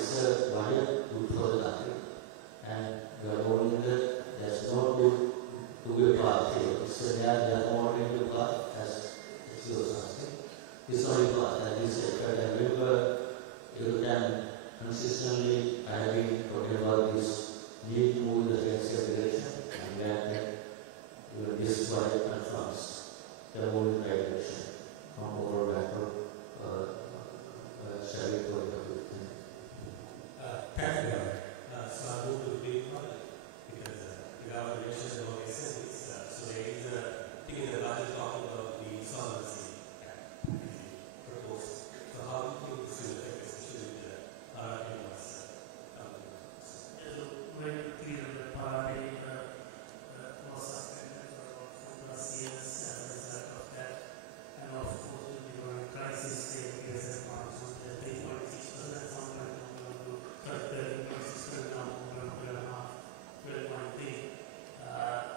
it's a budget good for the country. And we are owning that there's no to be a part here. So they are more into part as it's your something. It's not a part, and this is I remember you can consistently I have been talking about this need to move the financial direction and that this budget confirms the moving right direction from overall macro study for the Thank you. So I'll move to the big one because the government mentioned the wrong assembly. So there is a thing in the budget talking about the insolvency proposed. So how do you think this will affect especially the RRT ones? Very clear that Parade was suspended for about 4+ years as a result of that. And of course, during the crisis, they raised their margins to 3.6%, somewhere to 13.6%, now over 12.3%.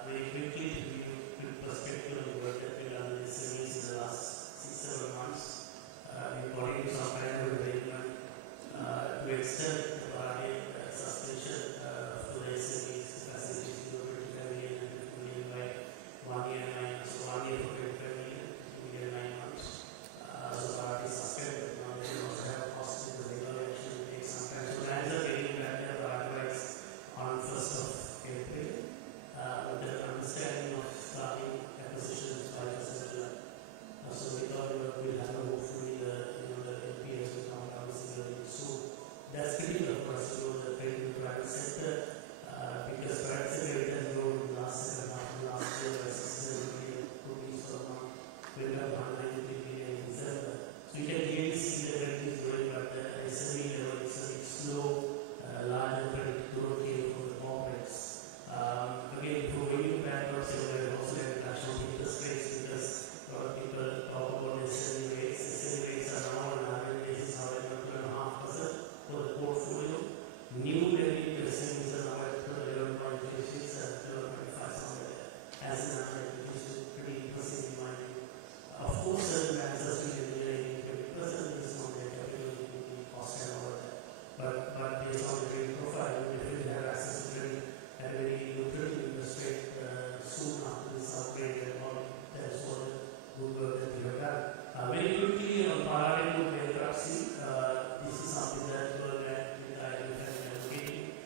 Very quickly, to give you a quick perspective of the work that we've done in this series in the last 6-7 months, we got into some kind of arrangement to extend the Parade suspension to the SMEs facilities to 25 million and 50 million by 1 year and 9 months. So 1 year for 25 million, 2 year and 9 months. So Parade is suspended. Now they can also have a cost in the legal action to take some time. So plans are getting back there by on 1st of April. With the understanding of starting acquisitions 5%. So we thought we'll have hopefully the NPS will come down similarly soon. That's critical for us to know the trade in the private sector because private sector has grown in the last second half of last year by 67 billion rupees per month. We have 193 billion in December. So you can really see the rate is growing, but the SME level is a bit slow. Larger credit growth came from the corporates. Again, for going back to say also a reduction of interest rates because a lot of people talk about SME rates. SME rates are now on an average basis however 2.5% for the portfolio. New lending to SMEs are now at 11.36 and 11.5 somewhere there. As an average, which is pretty impressive in my view. Of course, certain banks are still engineering 20% based on their capital cost and all that. But based on the credit profile, we definitely have access to credit at a very lucrative interest rate soon after this upgrade and all. That's all the good work that we have done. Very quickly on parallel to bankruptcy, this is something that we identified and looking.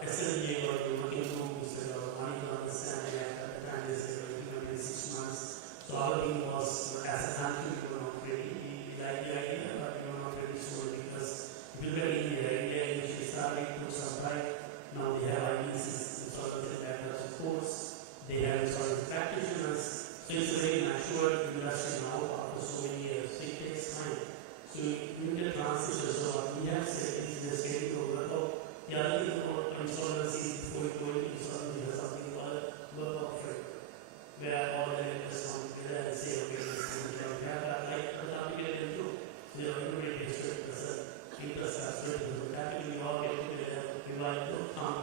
SLJ was working through instead of money to understand the act at the time they said they were in 6 months. So our team was as a country we were not ready. We liked the idea, but we were not ready soon because if you look at India initially started to some time. Now they have IDs, insolvency and bankruptcy courts. They have insolvency practitioners. So it's a very mature industry now after so many years. So it takes time. So you get transition. So what we have said is just getting over. The other thing about insolvency before you go into insolvency has something called work-out framework, where all the lenders come together and say, okay, this is what we have that like the capital can do. So you have to pay 20% interest as well. Capital we all get together, we like to come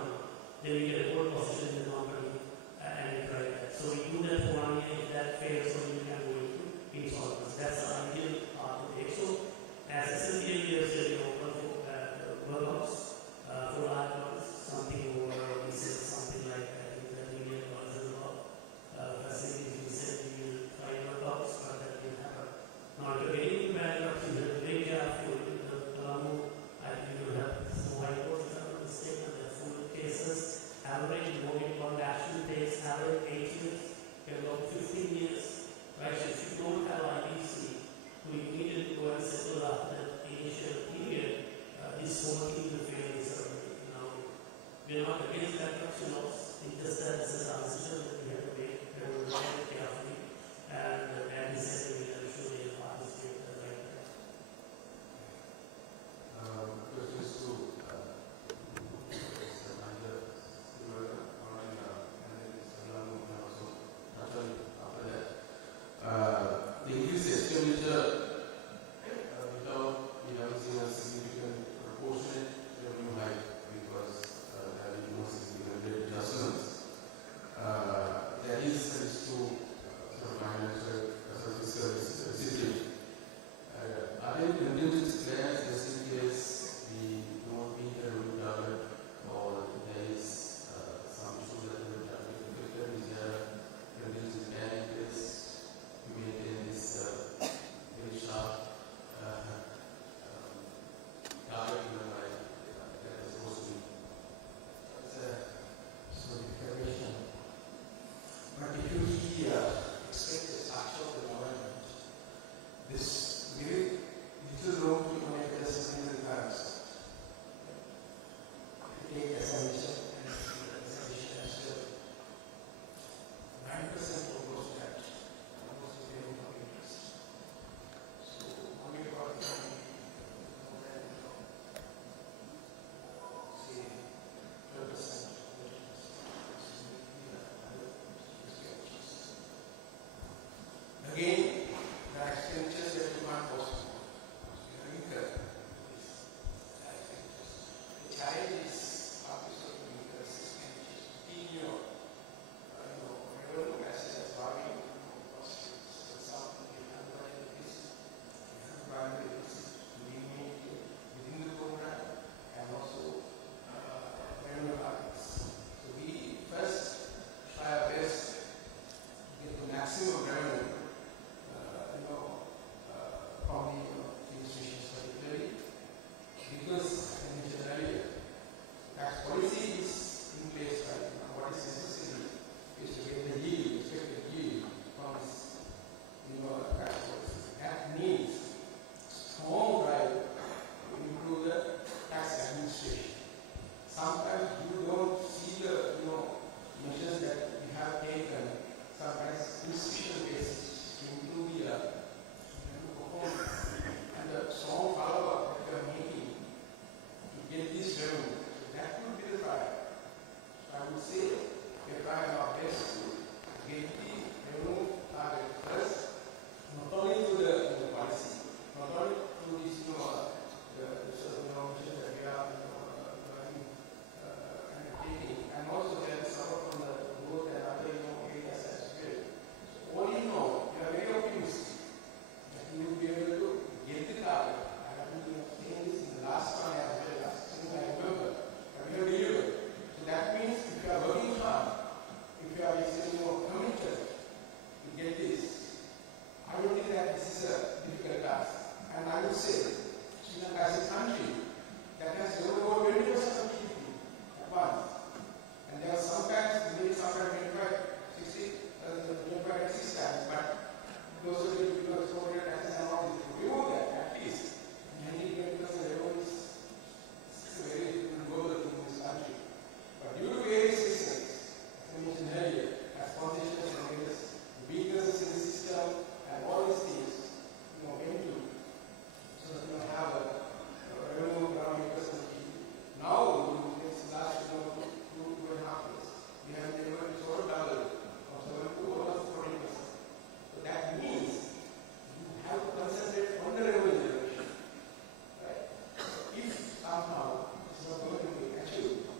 somehow it's not going to be achieved.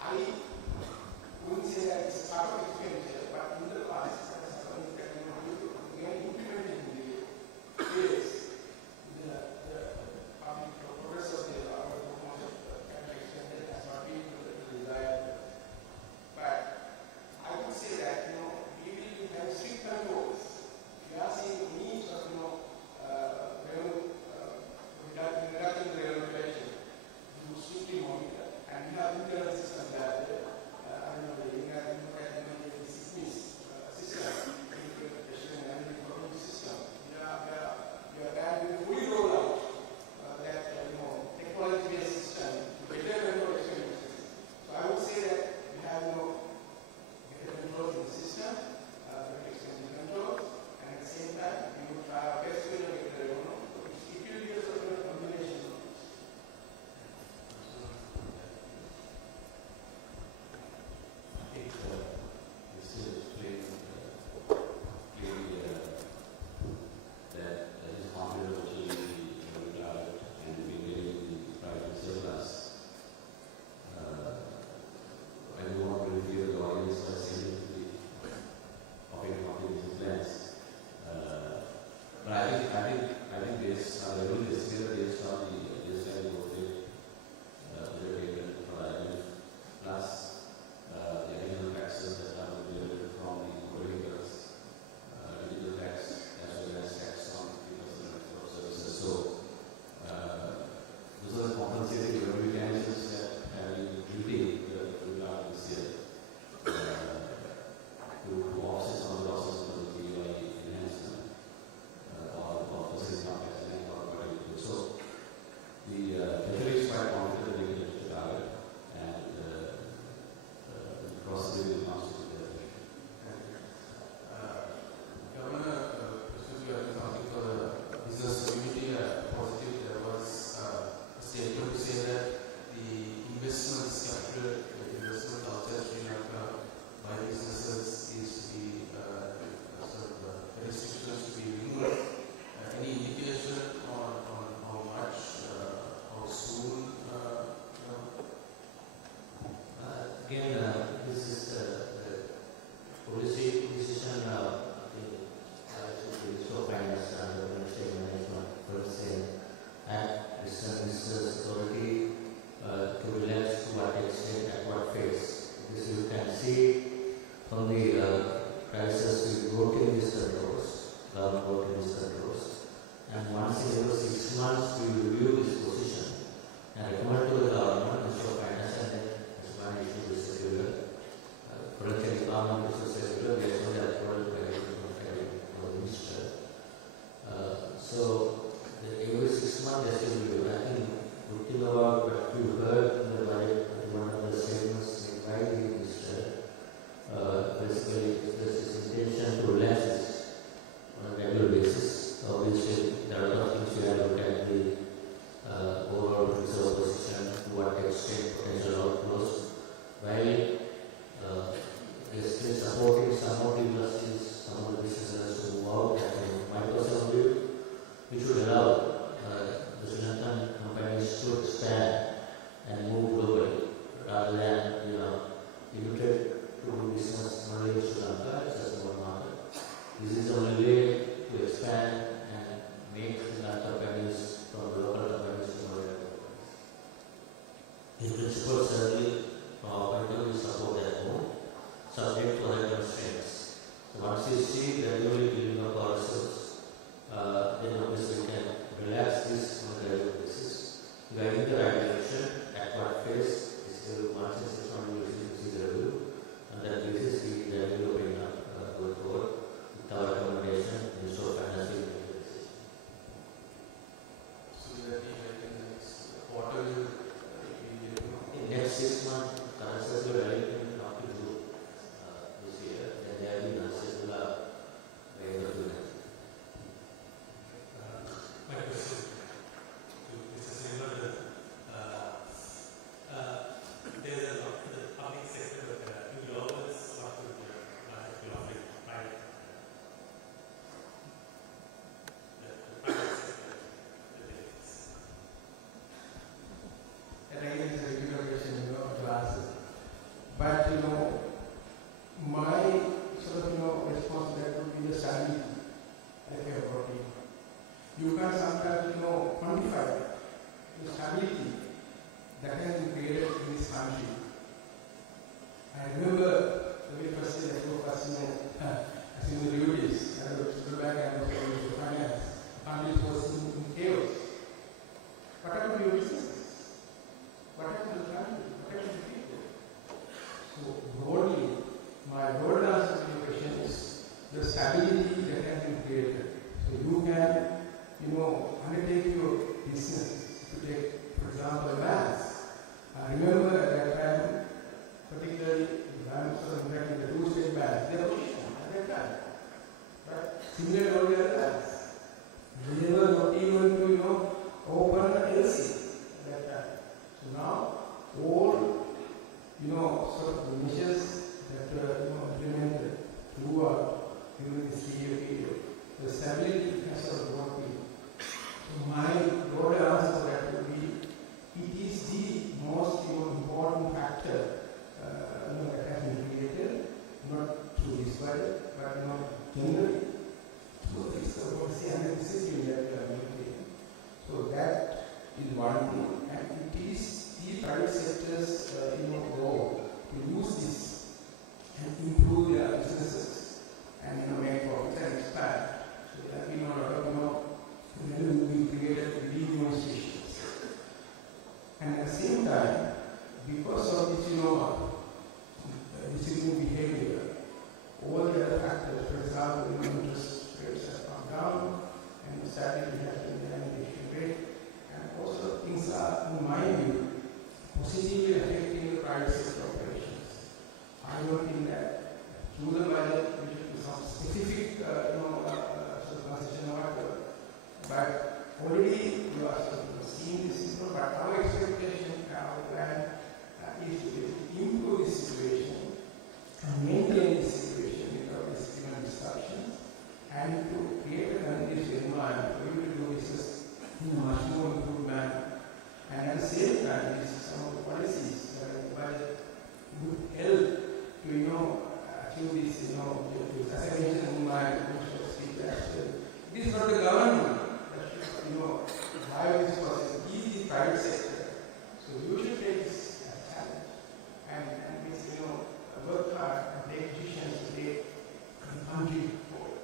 I wouldn't say that it's part of expenditure, but in the past, as happened that we are implementing the fields, the public progress of the most of the capital expenditure has not been to the desired. But I would say that we will have strict controls. We are seeing needs of revenue reduction the regulation to strictly monitor, and we have internal systems that I don't know the system, especially an information system. We are planning to fully roll out that technology-based system to better control expenditures. So I would say that we have better controls in the system, better expenditure controls, and at the same time we would try our best to get the revenue. It will be a sort of combination of these. I think this is explained clearly that his confidence will be regarded and be getting the private surplus. I don't want to reveal the audience by saying the operating business plans. But I think this, the rule is clear based on the design of the taken from IMF, plus the additional taxes that are available from the operators, digital tax as well as tax on the personal services. So those are the compensating mechanisms that have been building the regard this year to offset some of the losses from the PUI enhancement or facility complex and or what it is. So the treasury is quite confident that we can achieve the target, and the process will constitute the Governor, since we are talking for the business community, positive, there was a statement to say that the investments, capital investment outside Sri Lanka by businesses is to be restrictions to be removed. Any indication on how much, how soon? again, this is the policy decision the Ministry of Finance and the Ministry of Management first at Business Authority to relax to what extent at what phase. This you can see from the prices we wrote in these controls, government wrote in these controls, and once in every 6 months we review this position and recommend to the government, Ministry of Finance, and then as one issue is circular, Prudential Department is circular based on the approval by the Minister. So every 6 months there should be, I think, looking about what you heard in the budget, one of the statements made by the Minister, basically this is intention to relax this on a regular basis. Obviously, there are a lot of things we have to look at the overall reserve position, to what extent potential outflows, while basically supporting some of the industries, some of the businesses to move out. And my personal view, we should allow the Sri Lankan companies to expand and move globally rather than limited to business only in Sri Lanka as a small market. This is the only way to expand and make Sri Lanka companies from local companies to global companies. In principle, certainly, from our point of view, we support that move, subject to other constraints. So once you see gradually building up ourselves, then obviously we can relax this on a gradual basis. Guiding the right direction, at what phase, is still once in 6 months we will see the review. On that basis, we gradually open up going forward with our recommendation in store financial decision. So that in the next quarter, In next 6 months, currencies will relate up to June this year. Then there will be a circular way of doing it. My question to Mr. Srinivasan, there's a lot in the public sector to lowers what to offering private. The private sector, the benefits. that has been created in this country. I remember the very first day I drove as in the duties, I was to go back and was going to finance. Country was in chaos. What happened to your businesses? What happened to the country? What happened to people? So broadly, my broad answer to your question is the stability that has been created. So you can, undertake your business. To take, for example, banks. I remember at that time, particularly the banks were in the two-state banks, they were at that time. But similar to the other banks. They were not even to, open an LC at that time. So now, all, sort of measures that were, implemented throughout during this 3-year period, the stability has sort of brought in. So my broader answer to that would be, it is the most important factor that has been created, not through this budget, but generally through this policy and the system that we are maintaining. So that is one thing, and it is the private sector's role to use this and improve their businesses and make profits and expand. So that a lot of revenue will be created within the institutions. And at the same time, because of this disciplinary behavior, all the other factors, for example, interest rates have come down, and the stability has been there in the exchange rate, and also things are, in my view, positively affecting the private sector operations. I don't think that through the budget, we should do some specific, concession or whatever. But already you are seeing this, but our expectation, our plan is to improve this situation and maintain this situation without this disruptions, and to create a conducive environment where we will do business in a much more improved manner. And at the same time, some of the policies that are in the budget would help to achieve this, the assassination movement, it is not the government that should, drive this process. It is the private sector. So you should take this as a challenge and work hard and take decisions to take the country forward.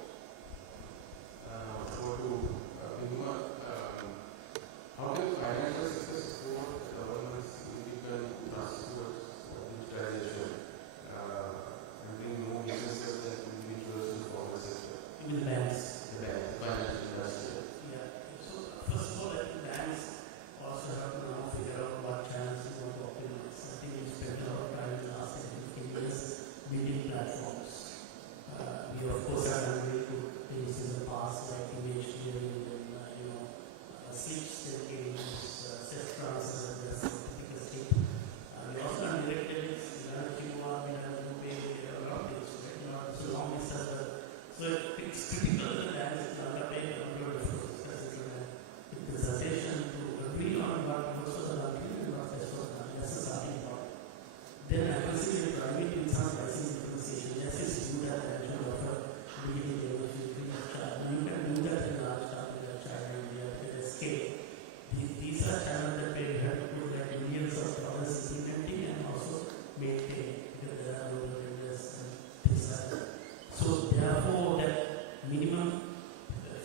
How does financial sector support the government's significant thrust towards digitalization and bring more businesses and individuals to the formal sector? In the banks. The financial industry. Yeah. So first of all, I think banks also have to now figure out what channels they want to optimize. I think we spent a lot of time in the last 10-15 years building platforms. We of course have done very good things in the past, like image clearing and slips that can use self transfer and typical state. We also have directed it, we have a QR, we have a pay, we have a lot of things, right? So long as so it's critical that banks is undertake a number of with presentation to agree on what works for the country and what best for the country. That's the starting point. Then I consider private in some pricing differentiation. Yes, it's good at the actual offer, beginning level, you can do that in large capital, China, India, at a scale. These are channels that we have to put like millions of dollars implementing and also maintain, because there are global vendors and things like that. So therefore, that minimum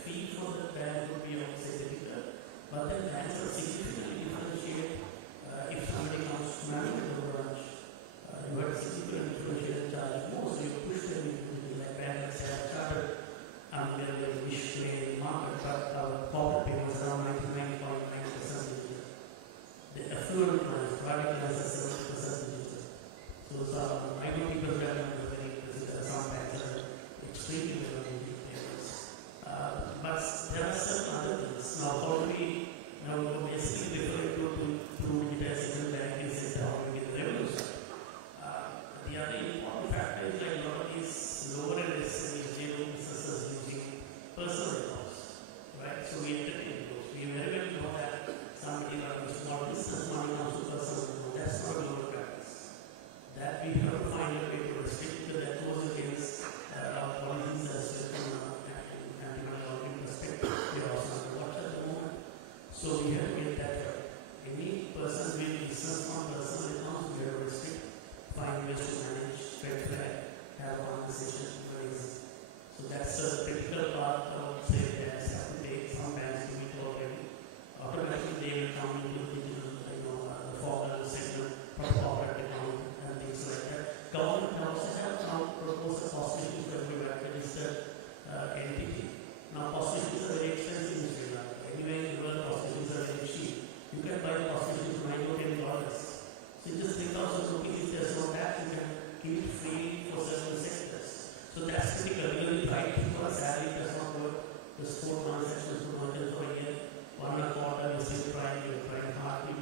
fee for the bank would be say typical, but then banks are significantly differentiate. If somebody comes to manage the branch, you have significantly differentiate charge more, so you push them into like banks have started under the wish play market, but our corporate payments around 99.9% digital. The affluent clients, private clients are 70% digital. So I know people that are very some banks are extremely well in payments. But there are certain other things. Now, how do we basically refer to digitization banking sector, how do we get the revenue side? The other important factor is like a lot of these lower risk businesses using personal accounts, right? So we entertain those. We very well know that somebody like a small business money comes to personal account. That's there's no tax, you can give it free for certain sectors. So that's critical. Even the right people are salary does not work. The sport transactions will work for a year. 1 a quarter, you're still you're trying hard to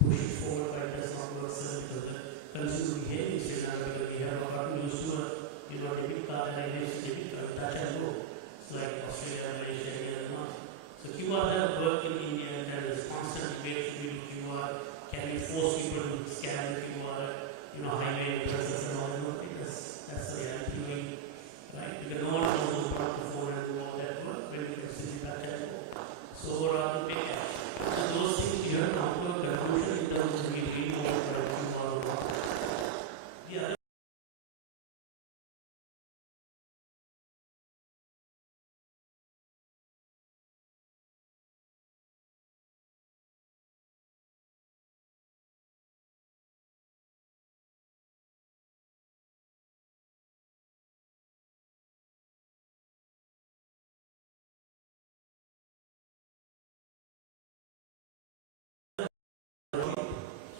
push it forward, but it does not work, sir, because the consumer behavior is still not, because we have gotten used to a debit card and IDFC debit card, touch and go. It's like Australia, Malaysia, here and on. So QR does work in India, and there is constant debate to do QR. Can we force people to scan the QR, highway addresses and all that? Because that's the reality, right? Because no one knows who's brought the phone and do all that work when you can see touch and go. So overall, the pay cash. So those things you have come to a conclusion in terms of we read more for QR or not. The other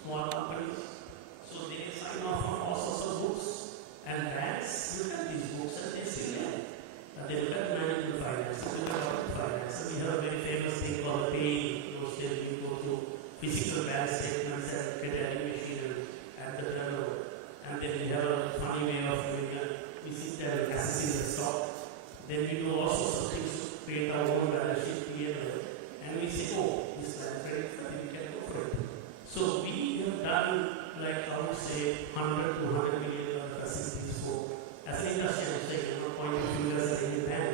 small companies, so they sign off on all sorts of books, and banks look at these books and they say, yeah, they look at management finance, they look at audit finance. So we have a very famous thing called paying. Those days you go to physical bank statements and get animation at the turnover, and then we have a funny way of doing it. We sit there and assessing the stock. Then we do all sorts of things to create our own balance sheet P&L, and we say, oh, this land credit card, we can go for it. So we have done, like I would say, 100 to 100 million facilities for, as an industry, I'm saying, I'm not pointing fingers at any bank,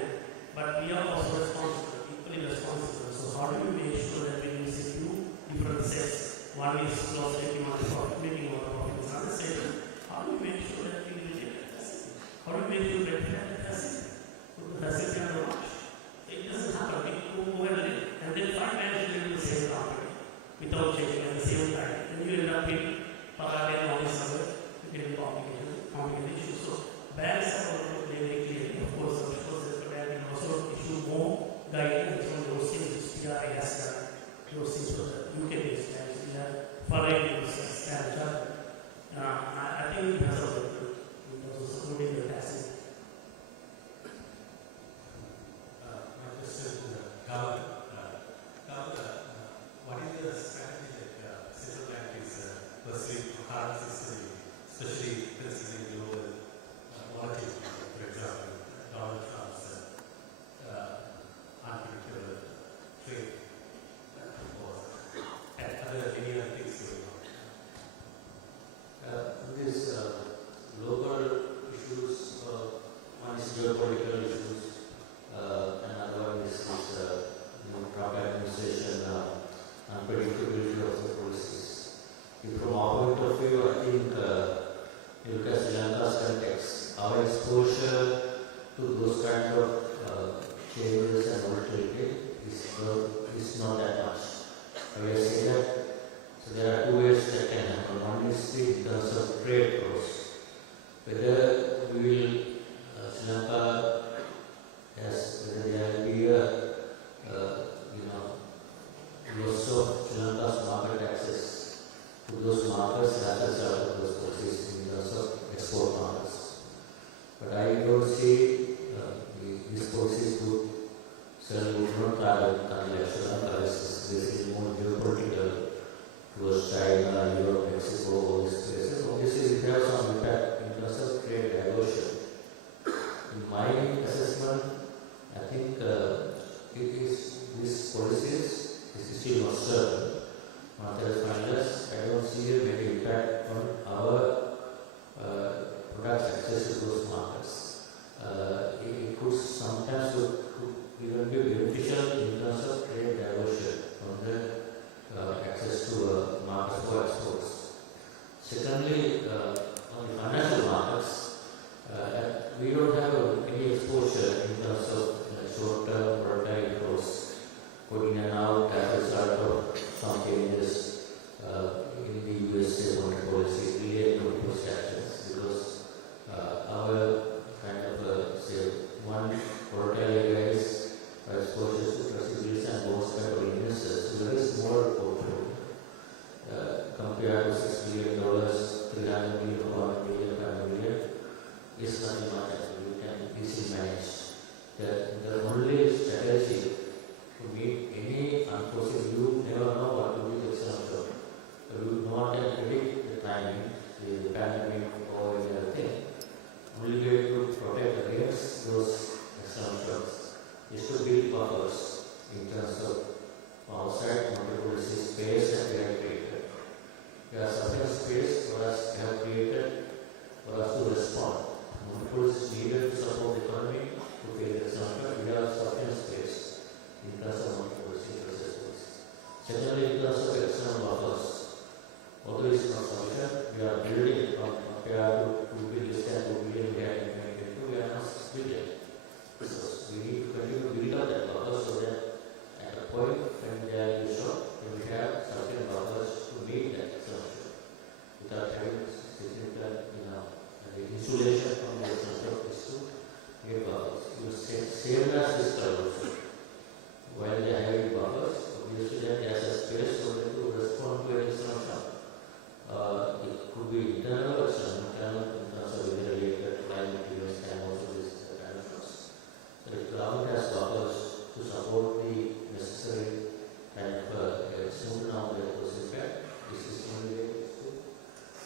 but we are also responsible, equally responsible. So how do we make sure that we use two different sets? One is loss making, one is profit making, one is profit is unstable. How do we make sure that we reject the facility? How do we make sure that we have the facility? Put the facility on the watch. It doesn't happen. We go over and then 5 banks will do the same company without checking at the same time. And you end up in Parade and all this other complicated issues. So banks are also very clear. Of course, the bank can also issue more guidance on those things. PRI has done those things for the UK based banks. We have Parade and I think it has a work in terms of supporting the taxes. My question to the government. What is the strategy that central bank is pursuing to harness this, especially considering global volatility? For example, Donald Trump's unpredictable trade war and other many other things going on. These global issues, one is geopolitical issues, another one is Trump administration, unpredictability of the policies. From our point of view, I think you look at Sri Lanka's context, our exposure to those kinds of changes and volatility is not that much. I will say that. So there are two ways that can happen. One is in terms of trade flows. Whether we will, Sri Lanka whether there will be a loss of Sri Lanka's market access to those markets as a result of those policies in terms of export markets. But I don't see these policies would not target Sri Lanka. This is more geopolitical towards China, Europe, Mexico, all these places. Obviously, it has some impact in terms of trade diversion. In my assessment, I think these policies is still not certain. Unless I don't see a big impact on our products access to those markets. It could sometimes even be beneficial in terms of trade diversion on the access to markets for exports. Secondly, on the financial markets, we don't have any exposure in terms of short-term volatile flows going in and out as a result of some changes in the USA monetary policy related to those actions, because our kind of one volatile area is exposure to treasuries and bonds kind of investors. So there is more portfolio compared to $6 billion, $300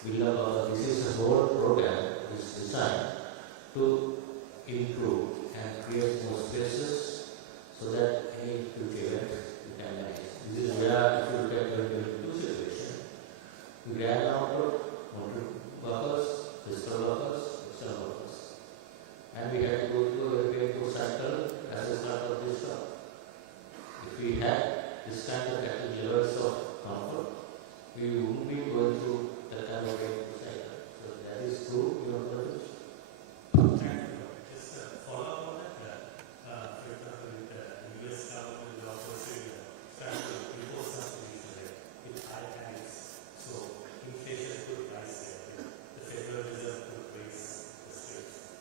This is a whole program is designed to improve and create more spaces so that any future event you can manage. This is where, if you look at the two situation, we ran out of workers, physical workers, external workers. And we had to go through a very painful cycle as a part of this job. If we had this kind of levels of comfort, we wouldn't be going through that kind of painful cycle. So that is true, you know, Thank you. Just a follow-up on that. For example, with the US government is also trying to impose something with high tariffs. So inflation could rise there. The Federal Reserve could raise the rates.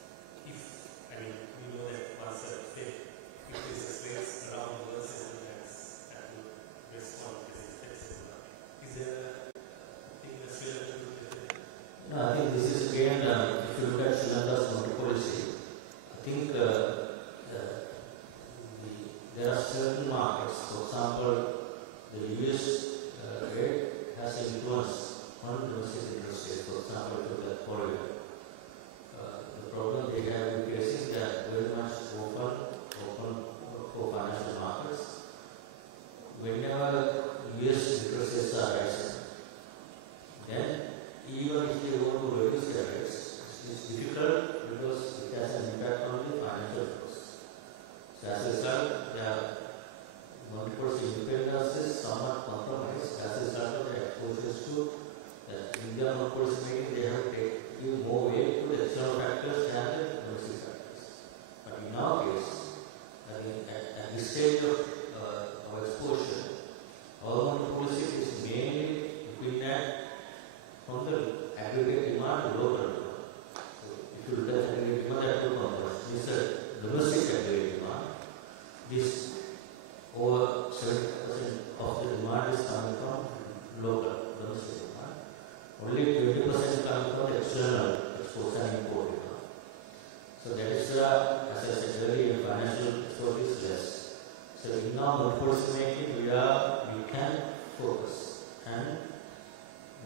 We know that once the Fed increases rates around the world, central banks that will respond to this inflation. Is there a thing that's relevant to the No, I think this is again, if you look at Sri Lanka's monetary policy, I think there are certain markets, for example, the US rate has influence on domestic interest rates, for example, to the Florida. The problem they have in case is that very much open for financial markets. Whenever US interest rates are rising, then even if they want to reduce their rates, it's difficult because it has an impact on the financial costs. So as a result, the monetary policy independence is somewhat compromised as a result of the exposures to the Indian monetary policy meeting. They have to give more weight to the external factors than the domestic factors. But in our case, I mean, at this stage of our exposure, our monetary policy is mainly looking at from the aggregate demand to local demand. So if you look at aggregate demand, there are two components. This is a domestic aggregate demand. This over 70% of the demand is coming from local domestic demand. Only 20% coming from the external exports and import demand. So that is, as I said earlier, financial export is less. So in our monetary policy making, we can focus and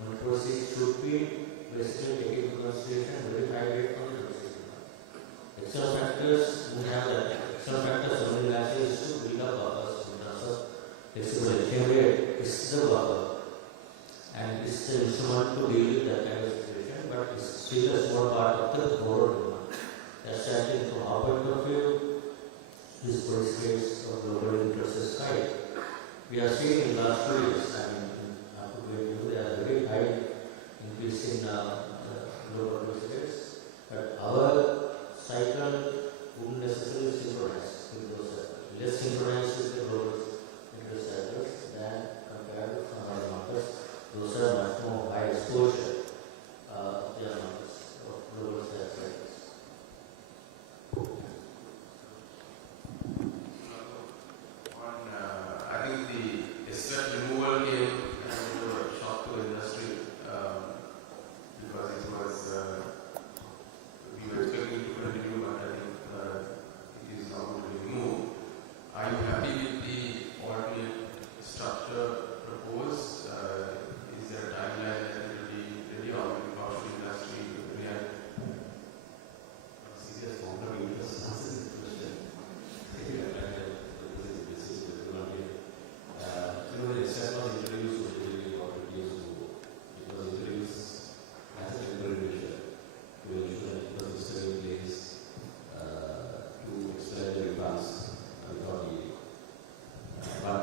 monetary policy should be basically taking into consideration very high rate on the domestic demand. External factors, we have that. External factors only last is to build up buffers in terms of flexible exchange rate is the buffer. And it's the instrument to deal with that kind of situation, but it's still a small part of the overall demand. That's why I think from our point of view, this policy rates of global interest is high. We are seeing in the last 2 years, they are very high increase in global interest rates, but our cycle wouldn't necessarily synchronize with those cycles. Less synchronized with the global interest cycles than compared to some other markets. Those are much more high exposure of their markets of global cycles. I think the SWAT removal came as a shock to the industry because it was we were expecting to continue, but I think it is now going to be removed. Are you happy with the alternate structure proposed? Is there a timeline that it will be ready, or will the industry react? Serious conflict of interest answer the question. The SWAT was introduced to really what it used to. It was introduced as a temporary measure to ensure that it was still in place to expedite the refunds without delay. But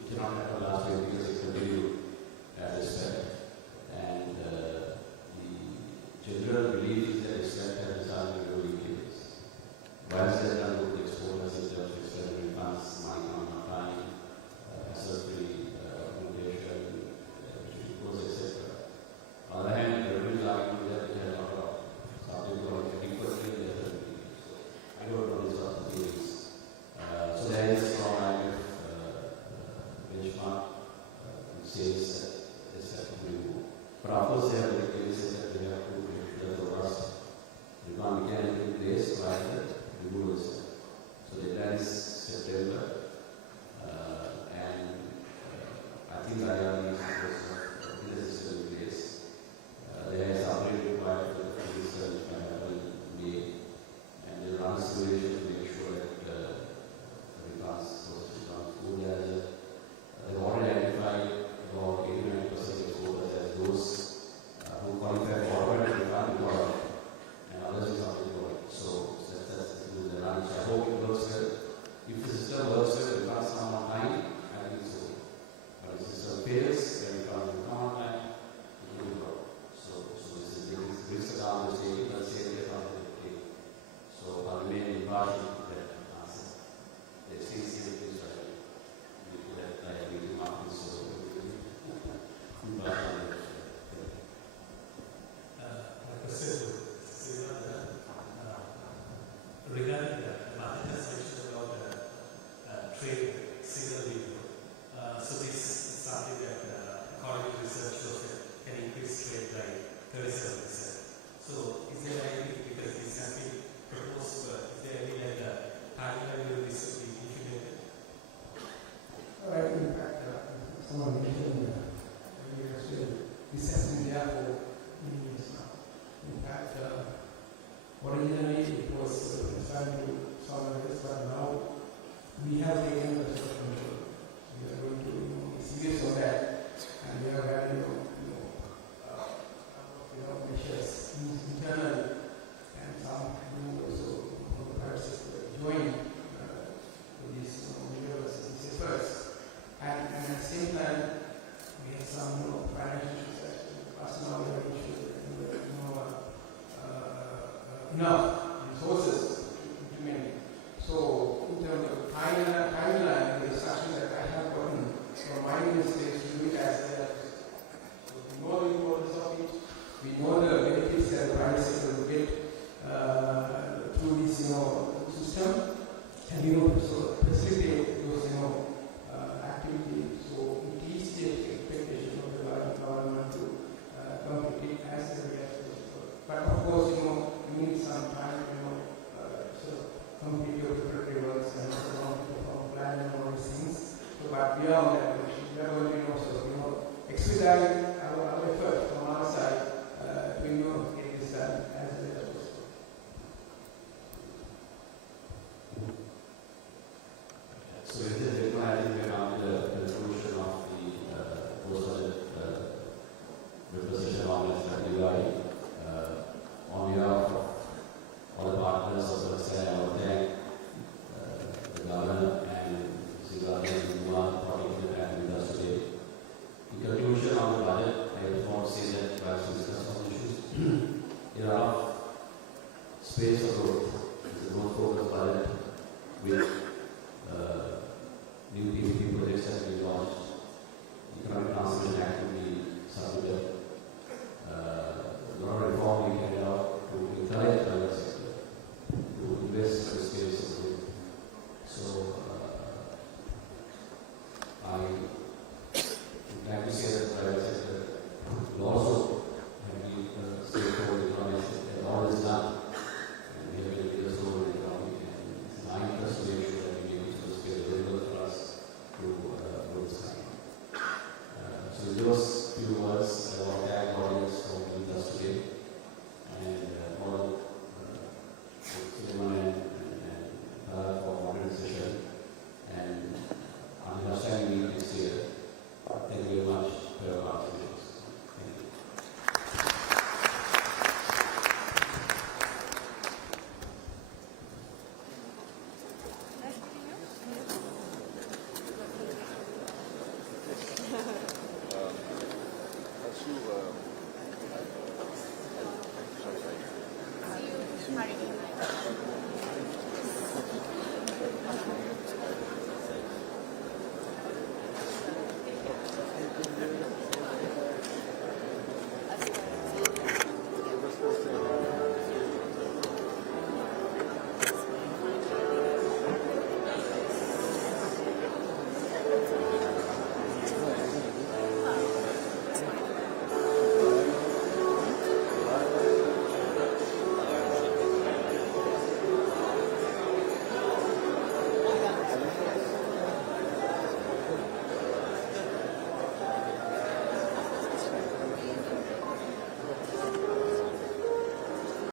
it did not happen last year because it continued as a SWAT. And the general belief is that SWAT has resulted in growing cases. Whilst they have done good exporters in terms of external refunds, money coming on time, accessory documentation, etc. On the other hand, the revenue argument that they have not got something called equity in the other meeting. So I don't know these are the theories. So there is a strong IMF benchmark which says that this has to be removed. But of course, they have clearly said that they have to make sure that the rust refund mechanism in place by the removals. So the deadline is September. And I think I have these in place. Originally it was assigned to someone else, but now we have taken the control. We are going to be serious on that, and we have had measures internal, and some who also from the private sector join these measures efforts, and at the same time we have some financial issues. As now we have issues enough resources to implement. So, in terms of timeline, the instruction that I have gotten from my ministry is to do it as well. So, we know the importance of it, we know the benefits that the private sector will get through this system, and we want to facilitate those activities. So, it is the expectation of the government to complete it as early as possible. But of course, you need some time, so complete your preparatory works and from plan and all these things. So, but beyond that, we are going to expedite